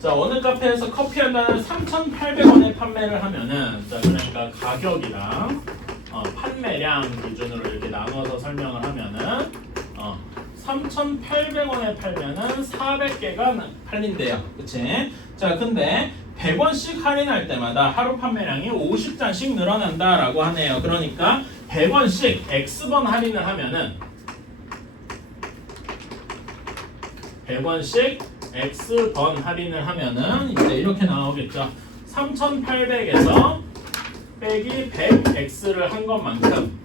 자, 어느 카페에서 커피 한 잔을 3,800원에 판매를 하면은, 자, 그러니까 가격이랑 판매량 기준으로 이렇게 나눠서 설명을 하면은 3,800원에 팔면은 400개가 팔린대요. 그치? 자, 근데 100원씩 할인할 때마다 하루 판매량이 50잔씩 늘어난다라고 하네요. 그러니까 100원씩 X번 할인을 하면은 100원씩 X번 할인을 하면은 이제 이렇게 나오겠죠. 3,800에서 빼기 100X를 한 것만큼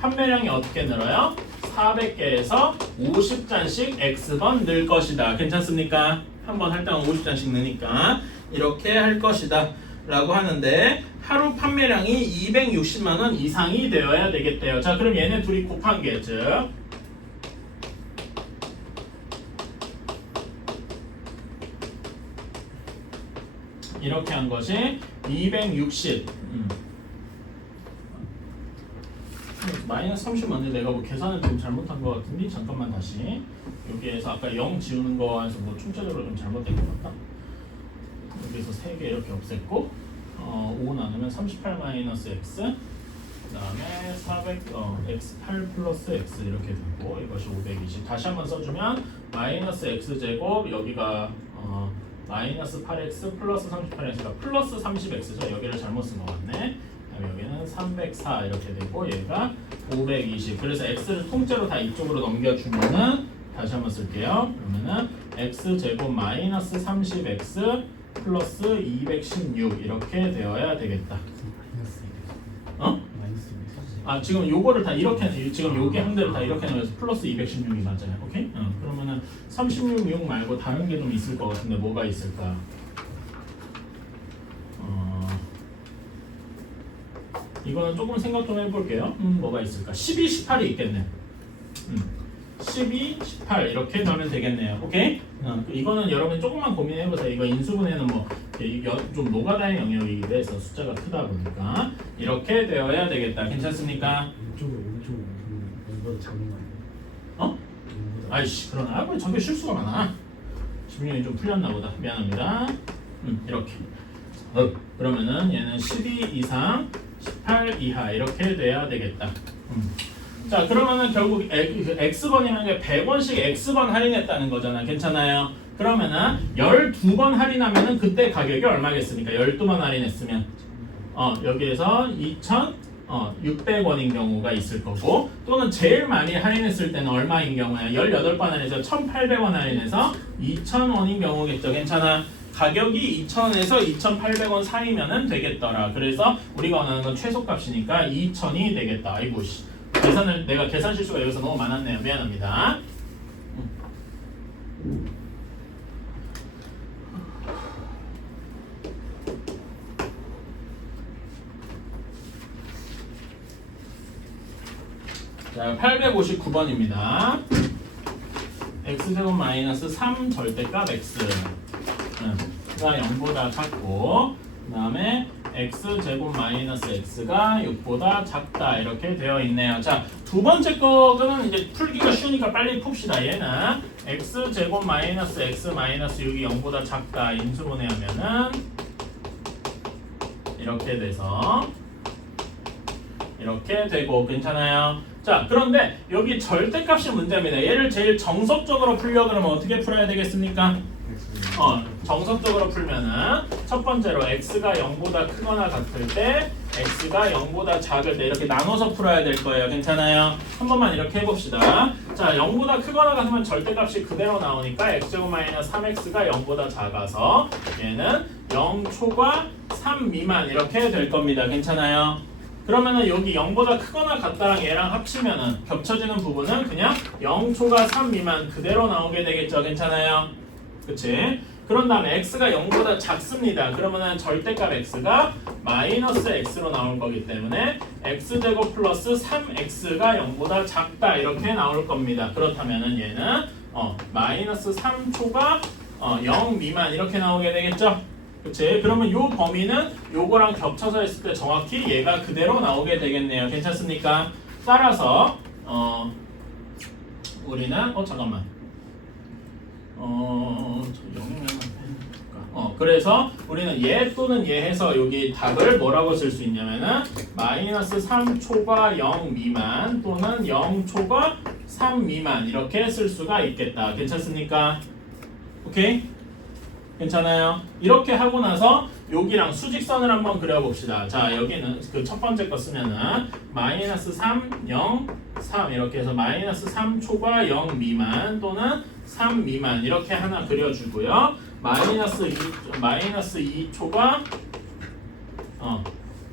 판매량이 어떻게 늘어요? 400개에서 50잔씩 X번 늘 것이다. 괜찮습니까? 한 번 할 때만 50잔씩 느니까 이렇게 할 것이다 라고 하는데 하루 판매량이 260만원 이상이 되어야 되겠대요. 자, 그럼 얘네 둘이 곱한 게 즉 이렇게 한 것이 260 마이너스 30 맞는데 내가 뭐 계산을 좀 잘못한 것 같은데 잠깐만 다시 여기에서 아까 0 지우는 거에서 뭐 총체적으로 좀 잘못된 것 같다. 여기서 3개 이렇게 없앴고 5 나누면 38 마이너스 x 그 다음에 400 x8 플러스 x 이렇게 되고 이것이 520 다시 한번 써주면 마이너스 x제곱 여기가 마이너스 8x 플러스 38x가 플러스 30x죠. 여기를 잘못 쓴 것 같네. 여기는 304 이렇게 되고 얘가 520 그래서 x를 통째로 다 이쪽으로 넘겨주면은 다시 한번 쓸게요. 그러면은 x제곱 마이너스 30x 플러스 216 이렇게 되어야 되겠다. 지금 요거를 다 이렇게 지금 요게 한 대를 다 이렇게 넣어서 플러스 216이 맞아요. 오케이? 그러면은 366 말고 다른 게 좀 있을 것 같은데 뭐가 있을까? 이거는 조금 생각 좀 해볼게요. 뭐가 있을까? 12, 18이 있겠네. 12, 18 이렇게 넣으면 되겠네요. 오케이? 이거는 여러분 조금만 고민해보세요. 이거 인수분해는 뭐 좀 노가다의 영역이기도 해서 숫자가 크다 보니까 이렇게 되어야 되겠다. 괜찮습니까? 오른쪽으로 이거 작은 거 아니에요? 아이씨 그러나 왜 저게 실수가 많아. 집중력이 좀 풀렸나 보다. 미안합니다. 이렇게 그러면은 얘는 12 이상 18 이하 이렇게 돼야 되겠다. 자 그러면은 결국 X번이라는 게 100원씩 X번 할인했다는 거잖아. 괜찮아요? 그러면은 12번 할인하면은 그때 가격이 얼마겠습니까? 12번 할인했으면 여기에서 2,600원인 경우가 있을 거고 또는 제일 많이 할인했을 때는 얼마인 경우야? 18번 할인해서 1,800원 할인해서 2,000원인 경우겠죠. 괜찮아? 가격이 2,000원에서 2,800원 사이면은 되겠더라. 그래서 우리가 원하는 건 최소값이니까 2,000이 되겠다. 아이고 씨. 내가 계산 실수가 여기서 너무 많았네요. 미안합니다. 자, 859번입니다. x제곱 마이너스 3 절대값 x가 0보다 작고 그 다음에 x제곱 마이너스 x가 6보다 작다 이렇게 되어 있네요. 자, 두 번째 거는 이제 풀기가 쉬우니까 빨리 풉시다. 얘는 x제곱 마이너스 x 마이너스 6이 0보다 작다 인수분해하면은 이렇게 돼서 이렇게 되고 괜찮아요? 자, 그런데 여기 절대값이 문제입니다. 얘를 제일 정석적으로 풀려 그러면 어떻게 풀어야 되겠습니까? 정석적으로 풀면은 첫 번째로 x가 0보다 크거나 같을 때 x가 0보다 작을 때 이렇게 나눠서 풀어야 될 거예요. 괜찮아요? 한 번만 이렇게 해봅시다. 자, 0보다 크거나 같으면 절대값이 그대로 나오니까 x제곱 마이너스 3x가 0보다 작아서 얘는 0 초과 3 미만 이렇게 될 겁니다. 괜찮아요? 그러면은 여기 0보다 크거나 같다랑 얘랑 합치면은 겹쳐지는 부분은 그냥 0초과 3 미만 그대로 나오게 되겠죠. 괜찮아요? 그치? 그런 다음에 x가 0보다 작습니다. 그러면은 절대값 x가 마이너스 x로 나올 거기 때문에 x제곱 플러스 3x가 0보다 작다 이렇게 나올 겁니다. 그렇다면은 얘는 마이너스 3초가 0 미만 이렇게 나오게 되겠죠? 그치? 그러면 요 범위는 요거랑 겹쳐서 했을 때 정확히 얘가 그대로 나오게 되겠네요. 괜찮습니까? 따라서 우리는 잠깐만 그래서 우리는 얘 또는 얘 해서 여기 답을 뭐라고 쓸 수 있냐면은 마이너스 3초가 0 미만 또는 0초가 3 미만 이렇게 쓸 수가 있겠다. 괜찮습니까? 오케이? 괜찮아요? 이렇게 하고 나서 여기랑 수직선을 한번 그려봅시다. 자, 여기는 그 첫 번째 거 쓰면은 마이너스 3, 0, 3 이렇게 해서 마이너스 3초가 0 미만 또는 3 미만 이렇게 하나 그려주고요. 마이너스 2초가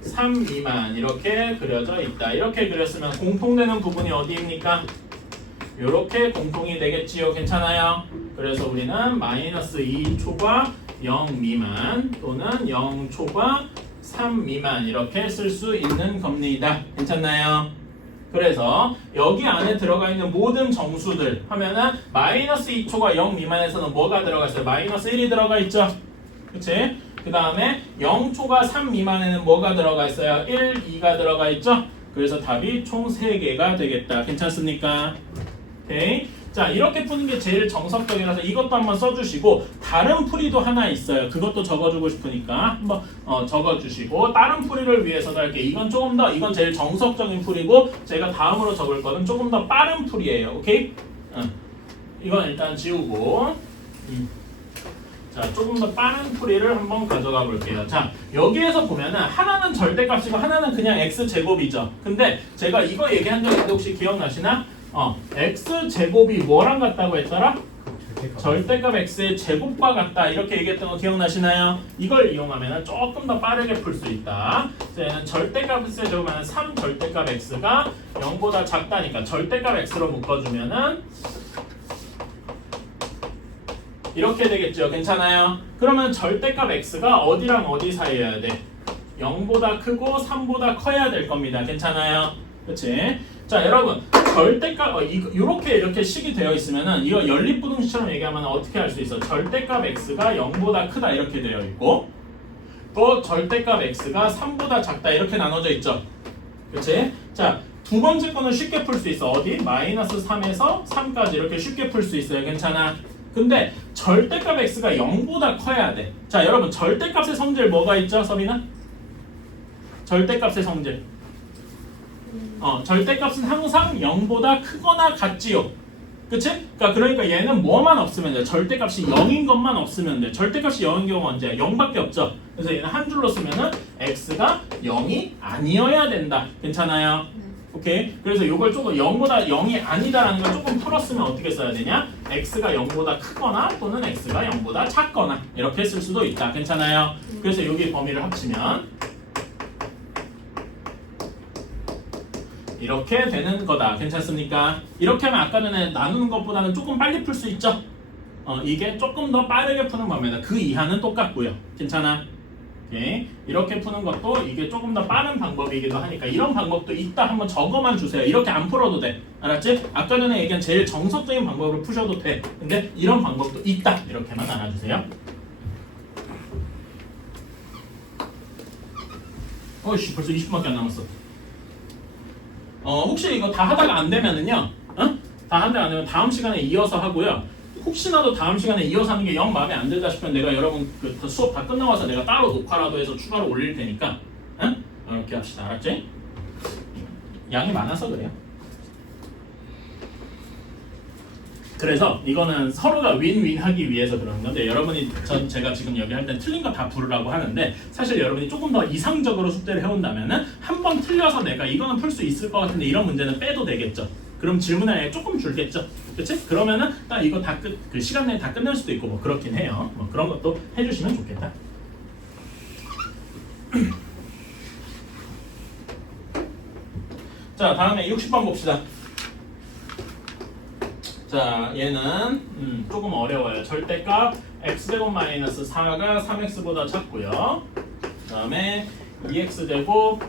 3 미만 이렇게 그려져 있다. 이렇게 그렸으면 공통되는 부분이 어디입니까? 이렇게 공통이 되겠지요. 괜찮아요? 그래서 우리는 마이너스 2초가 0 미만 또는 0초가 3 미만 이렇게 쓸 수 있는 겁니다. 괜찮나요? 그래서 여기 안에 들어가 있는 모든 정수들 하면은 마이너스 2초가 0 미만에서는 뭐가 들어가 있어요? 마이너스 1이 들어가 있죠? 그치? 그 다음에 0초가 3 미만에는 뭐가 들어가 있어요? 1, 2가 들어가 있죠? 그래서 답이 총 3개가 되겠다. 괜찮습니까? 오케이. 자, 이렇게 푸는 게 제일 정석적이라서 이것도 한번 써주시고 다른 풀이도 하나 있어요. 그것도 적어주고 싶으니까 한번 적어주시고 다른 풀이를 위해서도 할게요. 이건 조금 더 이건 제일 정석적인 풀이고 제가 다음으로 적을 거는 조금 더 빠른 풀이에요. 오케이? 이건 일단 지우고 자, 조금 더 빠른 풀이를 한번 가져가 볼게요. 자, 여기에서 보면은 하나는 절대값이고 하나는 그냥 x제곱이죠. 근데 제가 이거 얘기한 적 있는데 혹시 기억나시나? x제곱이 뭐랑 같다고 했더라? 절대값 x의 제곱과 같다 이렇게 얘기했던 거 기억나시나요? 이걸 이용하면 조금 더 빠르게 풀 수 있다. 얘는 절대값 x의 제곱하면 3 절대값 x가 0보다 작다니까 절대값 x로 묶어주면은 이렇게 되겠죠. 괜찮아요? 그러면 절대값 x가 어디랑 어디 사이여야 돼? 0보다 크고 3보다 커야 될 겁니다. 괜찮아요? 그치? 자, 여러분 절대값 이렇게 식이 되어 있으면은 이거 연립부등식처럼 얘기하면 어떻게 할 수 있어? 절대값 x가 0보다 크다 이렇게 되어 있고 또 절대값 x가 3보다 작다 이렇게 나눠져 있죠. 그치? 자, 두 번째 거는 쉽게 풀 수 있어. 어디? 마이너스 3에서 3까지 이렇게 쉽게 풀 수 있어요. 괜찮아? 근데 절대값 x가 0보다 커야 돼. 자, 여러분 절대값의 성질 뭐가 있죠? 서빈아? 절대값의 성질 절대값은 항상 0보다 크거나 같지요. 그치? 그러니까 얘는 뭐만 없으면 돼. 절대값이 0인 것만 없으면 돼. 절대값이 0인 경우가 언제야? 0밖에 없죠. 그래서 얘는 한 줄로 쓰면은 x가 0이 아니어야 된다. 괜찮아요? 오케이? 그래서 이걸 조금 0보다 0이 아니다라는 걸 조금 풀었으면 어떻게 써야 되냐? x가 0보다 크거나 또는 x가 0보다 작거나 이렇게 쓸 수도 있다. 괜찮아요? 그래서 여기 범위를 합치면 이렇게 되는 거다. 괜찮습니까? 이렇게 하면 아까 전에 나누는 것보다는 조금 빨리 풀 수 있죠? 이게 조금 더 빠르게 푸는 겁니다. 그 이하는 똑같고요. 괜찮아? 오케이. 이렇게 푸는 것도 이게 조금 더 빠른 방법이기도 하니까 이런 방법도 있다 한번 적어만 주세요. 이렇게 안 풀어도 돼. 알았지? 아까 전에 얘기한 제일 정석적인 방법으로 푸셔도 돼. 근데 이런 방법도 있다. 이렇게만 알아주세요. 어이씨 벌써 20분밖에 안 남았어. 혹시 이거 다 하다가 안 되면은요, 다 하다가 안 되면 다음 시간에 이어서 하고요. 혹시나도 다음 시간에 이어서 하는 게 영 마음에 안 들다 싶으면 내가 여러분 그 수업 다 끝나고 와서 내가 따로 녹화라도 해서 추가로 올릴 테니까, 이렇게 합시다. 알았지? 양이 많아서 그래요. 그래서 이거는 서로가 윈윈 하기 위해서 그러는 건데 여러분이 제가 지금 여기 할 때 틀린 거 다 부르라고 하는데 사실 여러분이 조금 더 이상적으로 숙제를 해온다면은 한 번 틀려서 내가 이거는 풀 수 있을 것 같은데 이런 문제는 빼도 되겠죠. 그럼 질문에 조금 줄겠죠. 그치? 그러면은 딱 이거 다 그 시간 내에 다 끝낼 수도 있고 뭐 그렇긴 해요. 뭐 그런 것도 해주시면 좋겠다. 자, 다음에 60번 봅시다. 자, 얘는 조금 어려워요. 절대값 x제곱 마이너스 4가 3x보다 작고요. 그 다음에 2x제곱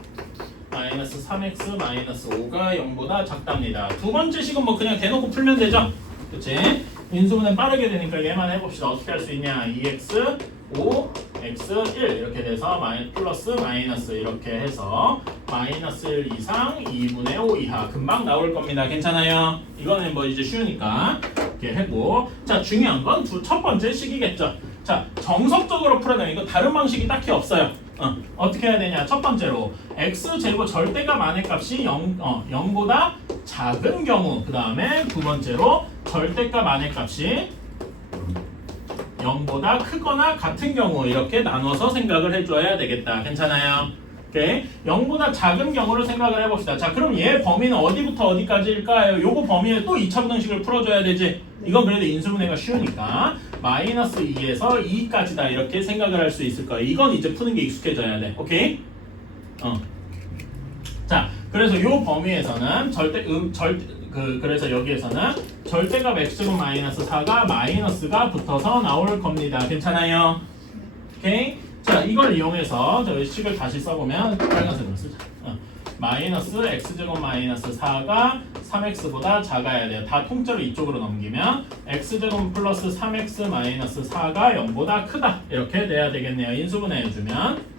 마이너스 3x 마이너스 5가 0보다 작답니다. 두 번째 식은 뭐 그냥 대놓고 풀면 되죠? 그치? 인수분해 빠르게 되니까 얘만 해봅시다. 어떻게 할 수 있냐? 2x, 5, x, 1 이렇게 돼서 플러스 마이너스 이렇게 해서 마이너스 1 이상 2분의 5 이하 금방 나올 겁니다. 괜찮아요? 이거는 뭐 이제 쉬우니까 이렇게 하고 자 중요한 건 첫 번째 식이겠죠. 자 정석적으로 풀어야 되면 이거 다른 방식이 딱히 없어요. 어떻게 해야 되냐? 첫 번째로 x제곱 절대값 안의 값이 0보다 작은 경우 그 다음에 두 번째로 절대값 안의 값이 0보다 크거나 같은 경우 이렇게 나눠서 생각을 해줘야 되겠다. 괜찮아요? 오케이. 0보다 작은 경우를 생각을 해봅시다. 자 그럼 얘 범위는 어디부터 어디까지일까요? 요거 범위에 또 2차 부등식을 풀어줘야 되지. 이건 그래도 인수분해가 쉬우니까 마이너스 2에서 2까지다 이렇게 생각을 할 수 있을 거예요. 이건 이제 푸는 게 익숙해져야 돼. 오케이? 자 그래서 요 범위에서는 그래서 여기에서는 절대값 x제곱 마이너스 4가 마이너스가 붙어서 나올 겁니다. 괜찮아요? 오케이? 자 이걸 이용해서 저희 식을 다시 써보면 빨간색으로 쓰자. 마이너스 x제곱 마이너스 4가 3x보다 작아야 돼요. 다 통째로 이쪽으로 넘기면 x제곱 플러스 3x 마이너스 4가 0보다 크다 이렇게 돼야 되겠네요. 인수분해 해주면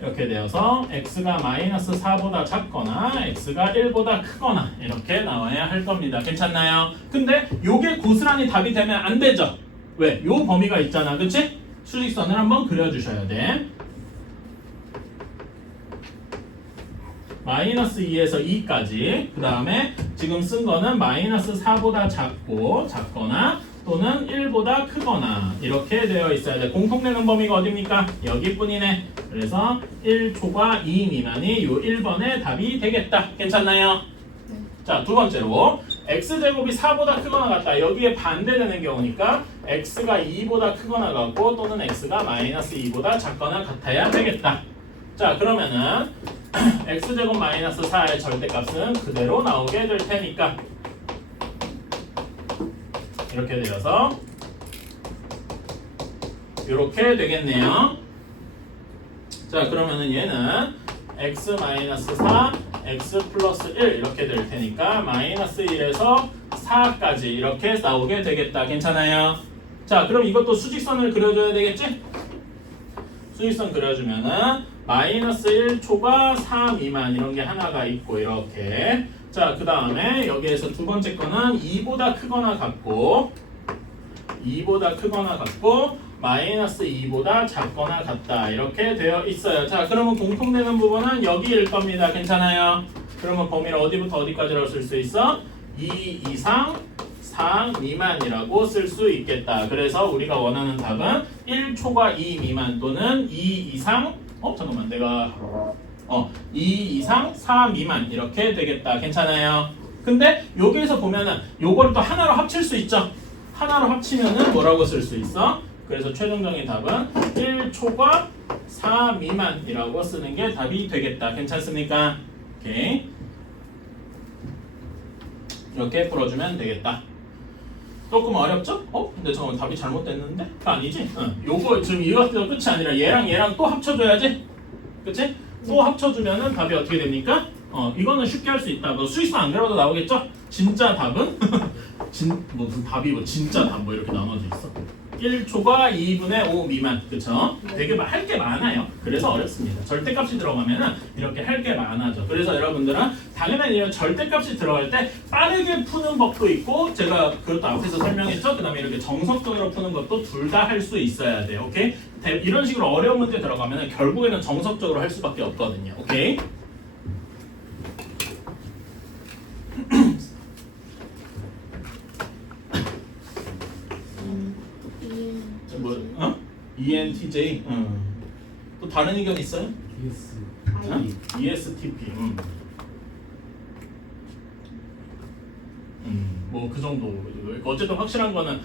이렇게 되어서 x가 마이너스 4보다 작거나 x가 1보다 크거나 이렇게 나와야 할 겁니다. 괜찮나요? 근데 요게 고스란히 답이 되면 안 되죠? 왜? 요 범위가 있잖아. 그치? 수직선을 한번 그려주셔야 돼. 마이너스 2에서 2까지 그 다음에 지금 쓴 거는 마이너스 4보다 작거나 또는 1보다 크거나 이렇게 되어 있어야 돼. 공통되는 범위가 어딥니까? 여기뿐이네. 그래서 1초과 2 미만이 요 1번의 답이 되겠다. 괜찮나요? 네. 자, 두 번째로 x제곱이 4보다 크거나 같다. 여기에 반대되는 경우니까 x가 2보다 크거나 같고 또는 x가 마이너스 2보다 작거나 같아야 되겠다. 자, 그러면은 x제곱 마이너스 4의 절대값은 그대로 나오게 될 테니까 이렇게 되어서 이렇게 되겠네요. 자 그러면은 얘는 x 마이너스 4, x 플러스 1 이렇게 될 테니까 마이너스 1에서 4까지 이렇게 나오게 되겠다. 괜찮아요? 자 그럼 이것도 수직선을 그려줘야 되겠지? 수직선 그려주면은 마이너스 1초과 4 미만 이런 게 하나가 있고 이렇게 자 그 다음에 여기에서 두 번째 거는 2보다 크거나 같고 마이너스 2보다 작거나 같다 이렇게 되어 있어요. 자 그러면 공통되는 부분은 여기일 겁니다. 괜찮아요? 그러면 범위를 어디부터 어디까지라고 쓸 수 있어? 2 이상 4 미만이라고 쓸 수 있겠다. 그래서 우리가 원하는 답은 1초과 2 미만 또는 2 이상 2 이상 4 미만 이렇게 되겠다. 괜찮아요? 근데 여기에서 보면은 요거를 또 하나로 합칠 수 있죠? 하나로 합치면은 뭐라고 쓸 수 있어? 그래서 최종적인 답은 1초과 4 미만이라고 쓰는 게 답이 되겠다. 괜찮습니까? 오케이. 이렇게 풀어주면 되겠다. 조금 어렵죠? 근데 잠깐만 답이 잘못됐는데? 그거 아니지? 요거 지금 이것도 끝이 아니라 얘랑 또 합쳐줘야지? 그치? 또 합쳐주면은 답이 어떻게 됩니까? 이거는 쉽게 할 수 있다. 뭐 수익선 안 그려도 나오겠죠? 진짜 답은? 무슨 답이 뭐 진짜 답 뭐 이렇게 나눠져 있어? 1초과 2분의 5 미만. 그쵸? 되게 할 게 많아요. 그래서 어렵습니다. 절대값이 들어가면은 이렇게 할 게 많아져. 그래서 여러분들은 당연히 이런 절대값이 들어갈 때 빠르게 푸는 법도 있고 제가 그것도 앞에서 설명했죠? 그 다음에 이렇게 정석적으로 푸는 것도 둘 다 할 수 있어야 돼요. 오케이? 이런 식으로 어려운 문제 들어가면은 결국에는 정석적으로 할 수밖에 없거든요. 오케이? ENTJ? 또 다른 의견 있어요? DS ESTP. 뭐 그 정도. 어쨌든 확실한 거는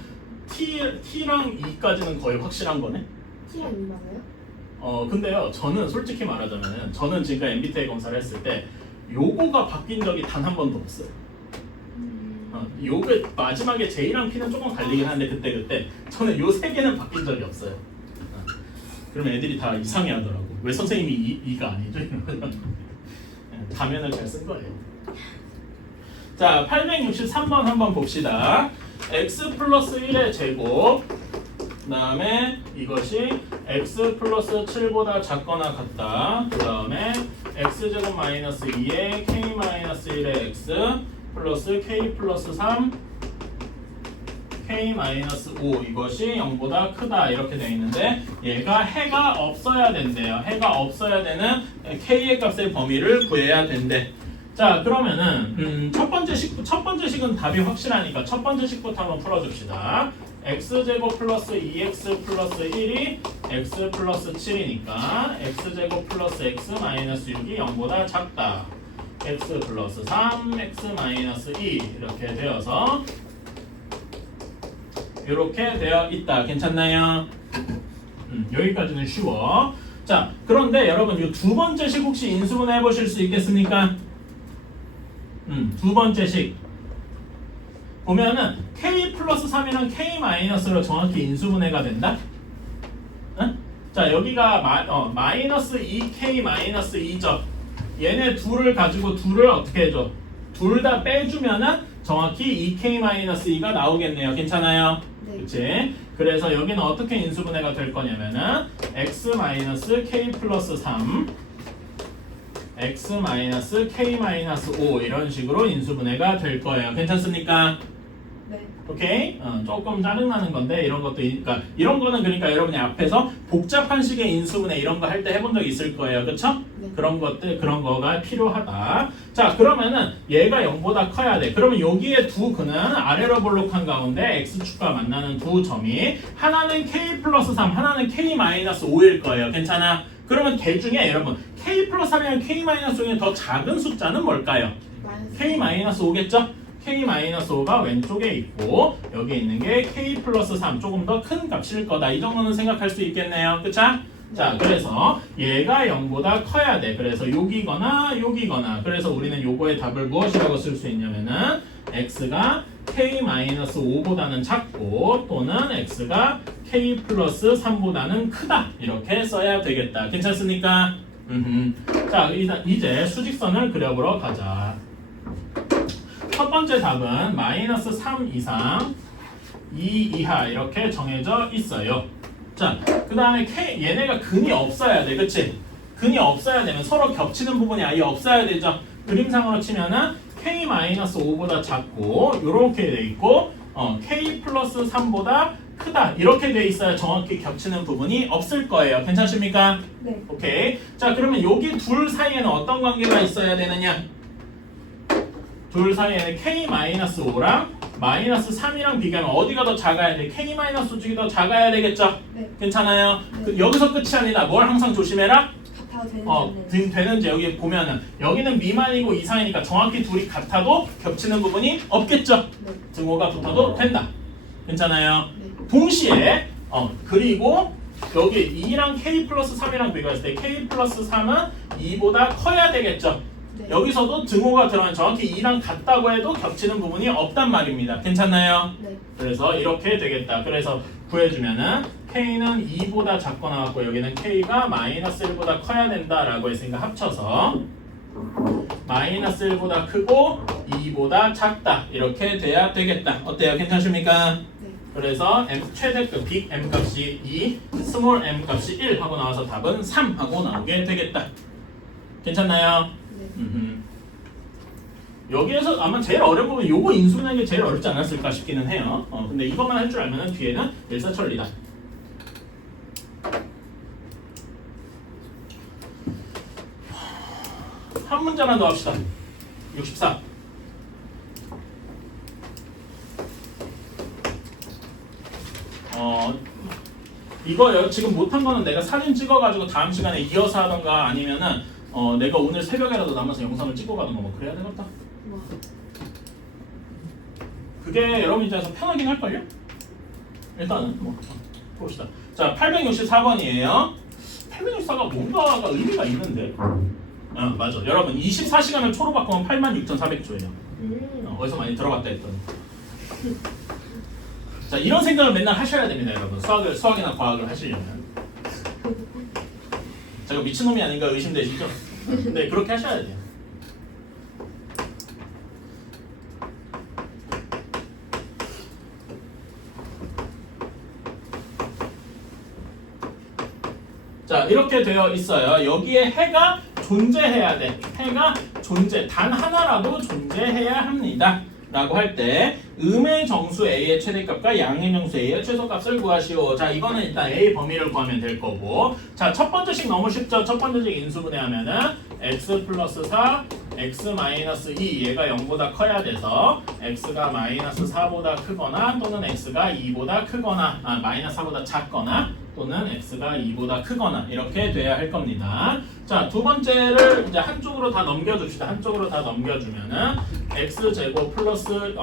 T랑 E까지는 거의 확실한 거네. T랑 E 맞아요? 근데요, 저는 솔직히 말하자면 저는 지금까지 MBTI 검사를 했을 때 요거가 바뀐 적이 단 한 번도 없어요. 요게 마지막에 J랑 P는 조금 갈리긴 한데 그때 저는 요 세 개는 바뀐 적이 없어요. 그러면 애들이 다 이상해하더라고. 왜 선생님이 이가 아니죠? 가면을 잘 쓴 거예요. 자, 863번 한번 봅시다. x 플러스 1의 제곱 그 다음에 이것이 x 플러스 7보다 작거나 같다. 그 다음에 x제곱 마이너스 2의 k 마이너스 1의 x 플러스 k 플러스 3 k 마이너스 5 이것이 0보다 크다 이렇게 되어 있는데 얘가 해가 없어야 된대요. 해가 없어야 되는 k의 값의 범위를 구해야 된대. 자 그러면은 첫 번째 식은 답이 확실하니까 첫 번째 식부터 한번 풀어줍시다. x제곱 플러스 2x 플러스 1이 x 플러스 7이니까 x제곱 플러스 x 마이너스 6이 0보다 작다. x 플러스 3 x 마이너스 2 이렇게 되어서 이렇게 되어 있다. 괜찮나요? 여기까지는 쉬워. 자 그런데 여러분 이 두 번째 식 혹시 인수분해 해보실 수 있겠습니까? 두 번째 식 보면은 k 플러스 3이랑 k 마이너스로 정확히 인수분해가 된다. 응? 자 여기가 마이너스 2k 마이너스 2죠. 얘네 둘을 가지고 둘을 어떻게 해줘? 둘 다 빼주면은 정확히 2k 마이너스 2가 나오겠네요. 괜찮아요? 네. 그치? 그래서 여기는 어떻게 인수분해가 될 거냐면은 x 마이너스 k 플러스 3 x 마이너스 k 마이너스 5 이런 식으로 인수분해가 될 거예요. 괜찮습니까? 네. 오케이? 조금 짜증나는 건데 이런 것도 그러니까 이런 거는 그러니까 여러분이 앞에서 복잡한 식의 인수분해 이런 거 할 때 해본 적 있을 거예요. 그쵸? 네. 그런 것들 그런 거가 필요하다. 자 그러면은 얘가 0보다 커야 돼. 그러면 여기에 두 근은 아래로 볼록한 가운데 x축과 만나는 두 점이 하나는 k 플러스 3 하나는 k 마이너스 5일 거예요. 괜찮아? 그러면 개 중에 여러분 k 플러스 3이랑 k 마이너스 5의 더 작은 숫자는 뭘까요? k 마이너스 5겠죠? k 마이너스 5가 왼쪽에 있고 여기 있는 게 k 플러스 3 조금 더 큰 값일 거다. 이 정도는 생각할 수 있겠네요. 그쵸? 자 그래서 얘가 0보다 커야 돼. 그래서 여기거나 여기거나 그래서 우리는 요거의 답을 무엇이라고 쓸 수 있냐면은 x가 k 마이너스 5보다는 작고 또는 x가 k 플러스 3보다는 크다 이렇게 써야 되겠다. 괜찮습니까? 자 이제 수직선을 그려보러 가자. 첫 번째 답은 마이너스 3 이상 2 이하 이렇게 정해져 있어요. 자, 그 다음에 얘네가 근이 없어야 돼. 그치? 근이 없어야 되면 서로 겹치는 부분이 아예 없어야 되죠. 그림상으로 치면은 k-5보다 작고 요렇게 돼 있고 k 플러스 3보다 크다 이렇게 돼 있어야 정확히 겹치는 부분이 없을 거예요. 괜찮습니까? 네. 오케이. 자 그러면 여기 둘 사이에는 어떤 관계가 있어야 되느냐? 둘 사이에는 k-5랑 마이너스 3이랑 비교하면 어디가 더 작아야 돼? k-5 쪽이 더 작아야 되겠죠? 네. 괜찮아요? 네. 여기서 끝이 아니다. 뭘 항상 조심해라? 같아도 되는지 되는지 여기 보면은 여기는 미만이고 이상이니까 정확히 둘이 같아도 겹치는 부분이 없겠죠? 네. 등호가 붙어도 된다. 괜찮아요? 네. 동시에 그리고 여기 2랑 k 플러스 3이랑 비교했을 때 k 플러스 3은 2보다 커야 되겠죠? 네. 여기서도 등호가 들어가면 정확히 2랑 같다고 해도 겹치는 부분이 없단 말입니다. 괜찮나요? 네. 그래서 이렇게 되겠다. 그래서 구해주면은 k는 2보다 작거나 같고 여기는 k가 마이너스 1보다 커야 된다라고 했으니까 합쳐서 마이너스 1보다 크고 2보다 작다 이렇게 돼야 되겠다. 어때요? 괜찮습니까? 네. 그래서 최대급 빅 M 값이 2, 스몰 m 값이 1 하고 나와서 답은 3 하고 나오게 되겠다. 괜찮나요? 네. 여기에서 아마 제일 어려운 부분 요거 인수분해하는 게 제일 어렵지 않았을까 싶기는 해요. 근데 이것만 할 줄 알면은 뒤에는 일사천리다. 한 문제만 더 합시다. 64. 이거 지금 못한 거는 내가 사진 찍어가지고 다음 시간에 이어서 하던가 아니면은 내가 오늘 새벽에라도 남아서 영상을 찍고 가던가 뭐 그래야 되겠다. 와. 그게 여러분 입장에서 편하긴 할걸요? 일단은 뭐 봅시다. 자 864번이에요. 864가 뭔가가 의미가 있는데 맞아. 여러분 24시간을 초로 바꾸면 86,400초예요. 어디서 많이 들어봤다 했더니 자, 이런 생각을 맨날 하셔야 됩니다, 여러분. 수학이나 과학을 하시려면. 제가 미친놈이 아닌가 의심되시죠? 네, 그렇게 하셔야 돼요. 자, 이렇게 되어 있어요. 여기에 해가 존재해야 돼. 해가 단 하나라도 존재해야 합니다. 라고 할 때 음의 정수 A의 최대값과 양의 정수 A의 최소값을 구하시오. 자, 이거는 일단 A 범위를 구하면 될 거고, 자, 첫 번째식 너무 쉽죠? 첫 번째식 인수분해하면은 x 플러스 4, x 마이너스 2 얘가 0보다 커야 돼서 x가 마이너스 4보다 크거나 또는 x가 2보다 크거나 마이너스 4보다 작거나 또는 x가 2보다 크거나 이렇게 돼야 할 겁니다. 자, 두 번째를 이제 한쪽으로 다 넘겨줍시다. 한쪽으로 다 넘겨주면은 x제곱 플러스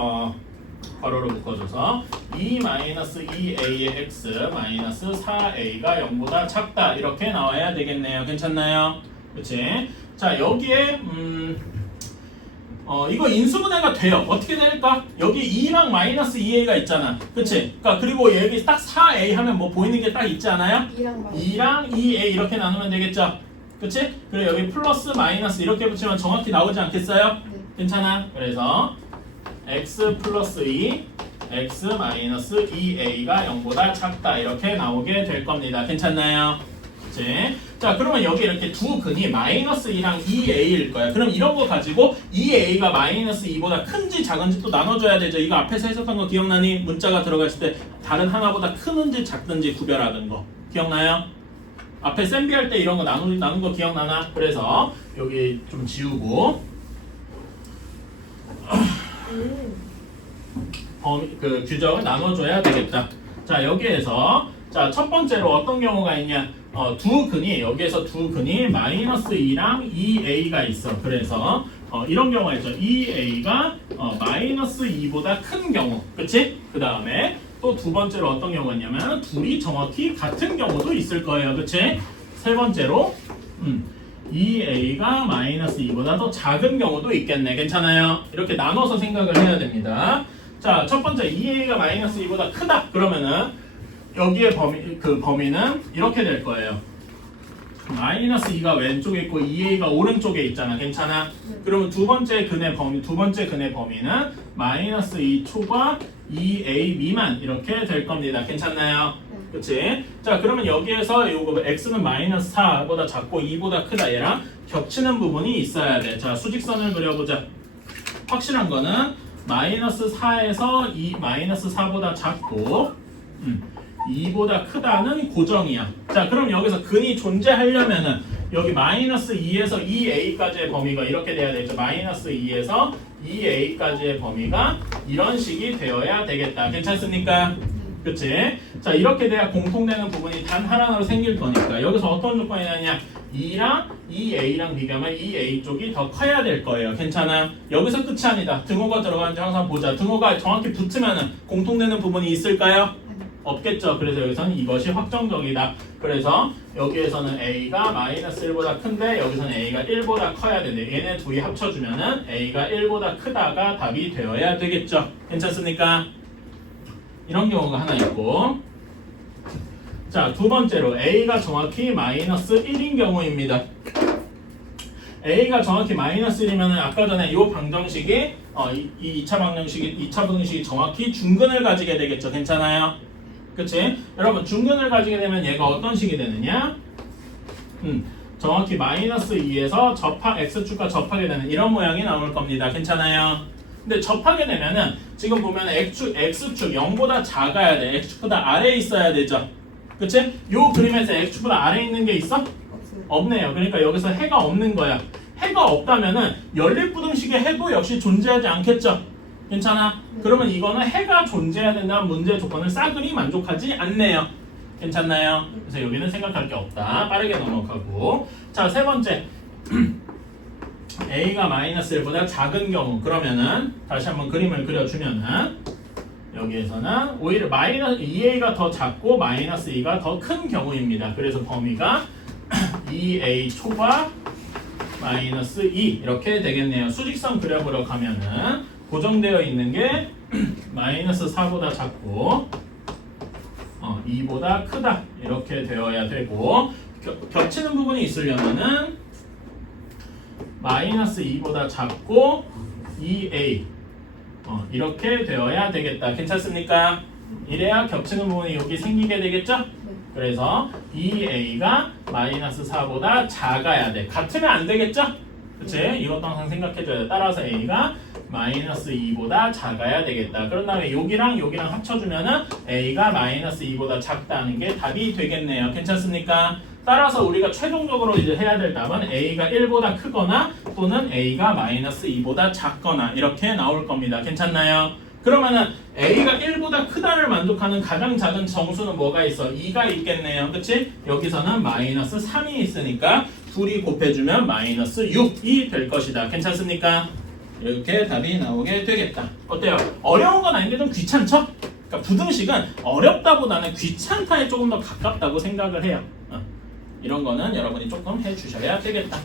괄호를 묶어줘서 2 마이너스 2a의 x 마이너스 4a가 0보다 작다 이렇게 나와야 되겠네요. 괜찮나요? 그치? 자, 여기에 이거 인수분해가 돼요. 어떻게 될까? 여기 2랑 마이너스 2a가 있잖아. 그치? 그러니까 그리고 여기 딱 4a 하면 뭐 보이는 게 딱 있지 않아요? 2랑 2a 이렇게 나누면 되겠죠? 그치? 그리고 여기 플러스 마이너스 이렇게 붙이면 정확히 나오지 않겠어요? 네. 괜찮아? 그래서 x 플러스 2 x 마이너스 2a가 0보다 작다 이렇게 나오게 될 겁니다. 괜찮나요? 그치? 자, 그러면 여기 이렇게 두 근이 마이너스 2랑 2a일 거야. 그럼 이런 거 가지고 2a가 마이너스 2보다 큰지 작은지 또 나눠줘야 되죠. 이거 앞에서 했었던 거 기억나니? 문자가 들어갔을 때 다른 하나보다 크는지 작든지 구별하는 거 기억나요? 앞에 쌤비 할 때 이런 거 나눈 거 기억나나? 그래서 여기 좀 지우고 그 규정을 나눠줘야 되겠다. 자, 여기에서 자, 첫 번째로 어떤 경우가 있냐? 두 근이 여기에서 두 근이 마이너스 2랑 2a가 있어. 그래서 이런 경우가 있죠. 2a가 마이너스 2보다 큰 경우, 그치? 그 다음에 또 두 번째로 어떤 경우가 있냐면 둘이 정확히 같은 경우도 있을 거예요, 그치? 세 번째로 2a가 마이너스 2보다 더 작은 경우도 있겠네. 괜찮아요? 이렇게 나눠서 생각을 해야 됩니다. 자, 첫 번째 2a가 마이너스 2보다 크다. 그러면은 여기에 범위는 이렇게 될 거예요. 마이너스 2가 왼쪽에 있고 2a가 오른쪽에 있잖아. 괜찮아? 네. 그러면 두 번째 근의 범위는 마이너스 2 초과 2a 미만 이렇게 될 겁니다. 괜찮나요? 네. 그치? 자, 그러면 여기에서 요거 x는 마이너스 4보다 작고 2보다 크다 얘랑 겹치는 부분이 있어야 돼. 자, 수직선을 그려보자. 확실한 거는 마이너스 4에서 마이너스 4보다 작고 2보다 크다는 고정이야. 자, 그럼 여기서 근이 존재하려면은 여기 마이너스 2에서 2a까지의 범위가 이렇게 돼야 되죠. 마이너스 2에서 2a까지의 범위가 이런 식이 되어야 되겠다. 괜찮습니까? 그치? 자, 이렇게 돼야 공통되는 부분이 단 하나로 생길 거니까 여기서 어떤 조건이 나냐? 2랑 2a랑 비교하면 2a 쪽이 더 커야 될 거예요. 괜찮아? 여기서 끝이 아니다. 등호가 들어가는지 항상 보자. 등호가 정확히 붙으면 공통되는 부분이 있을까요? 없겠죠. 그래서 여기서는 이것이 확정적이다. 그래서 여기에서는 a가 마이너스 1보다 큰데 여기서는 a가 1보다 커야 되는데 얘네 둘이 합쳐주면은 a가 1보다 크다가 답이 되어야 되겠죠. 괜찮습니까? 이런 경우가 하나 있고, 자, 두 번째로 a가 정확히 마이너스 1인 경우입니다. a가 정확히 마이너스 1이면 아까 전에 이 방정식이 이 2차 방정식이 정확히 중근을 가지게 되겠죠. 괜찮아요? 그치? 여러분, 중근을 가지게 되면 얘가 어떤 식이 되느냐? 정확히 마이너스 2에서 x축과 접하게 되는 이런 모양이 나올 겁니다. 괜찮아요? 근데 접하게 되면은 지금 보면 x축 0보다 작아야 돼. x축보다 아래에 있어야 되죠. 그치? 요 그림에서 x축보다 아래에 있는 게 있어? 없어요. 없네요. 그러니까 여기서 해가 없는 거야. 해가 없다면은 연립부등식의 해도 역시 존재하지 않겠죠? 괜찮아? 그러면 이거는 해가 존재해야 된다는 문제 조건을 싸그리 만족하지 않네요. 괜찮나요? 그래서 여기는 생각할 게 없다. 빠르게 넘어가고. 자, 세 번째. a가 마이너스 1보다 작은 경우. 그러면은 다시 한번 그림을 그려주면은 여기에서는 오히려 마이너스 2a가 더 작고 마이너스 2가 더 큰 경우입니다. 그래서 범위가 2a 초과 마이너스 2 이렇게 되겠네요. 수직선 그려보러 가면은 고정되어 있는 게 마이너스 4보다 작고 2보다 크다 이렇게 되어야 되고 겹치는 부분이 있으려면은 마이너스 2보다 작고 2a 이렇게 되어야 되겠다. 괜찮습니까? 이래야 겹치는 부분이 여기 생기게 되겠죠? 네. 그래서 2a가 마이너스 4보다 작아야 돼. 같으면 안 되겠죠? 그치? 이것도 항상 생각해줘야 돼. 따라서 a가 마이너스 2보다 작아야 되겠다. 그런 다음에 여기랑 여기랑 합쳐주면은 a가 마이너스 2보다 작다는 게 답이 되겠네요. 괜찮습니까? 따라서 우리가 최종적으로 이제 해야 될 답은 a가 1보다 크거나 또는 a가 마이너스 2보다 작거나 이렇게 나올 겁니다. 괜찮나요? 그러면은 a가 1보다 크다를 만족하는 가장 작은 정수는 뭐가 있어? 2가 있겠네요. 그치? 여기서는 마이너스 3이 있으니까 둘이 곱해주면 마이너스 6이 될 것이다. 괜찮습니까? 이렇게 답이 나오게 되겠다. 어때요? 어려운 건 아닌데 좀 귀찮죠? 그러니까 부등식은 어렵다보다는 귀찮다에 조금 더 가깝다고 생각을 해요. 이런 거는 여러분이 조금 해주셔야 되겠다.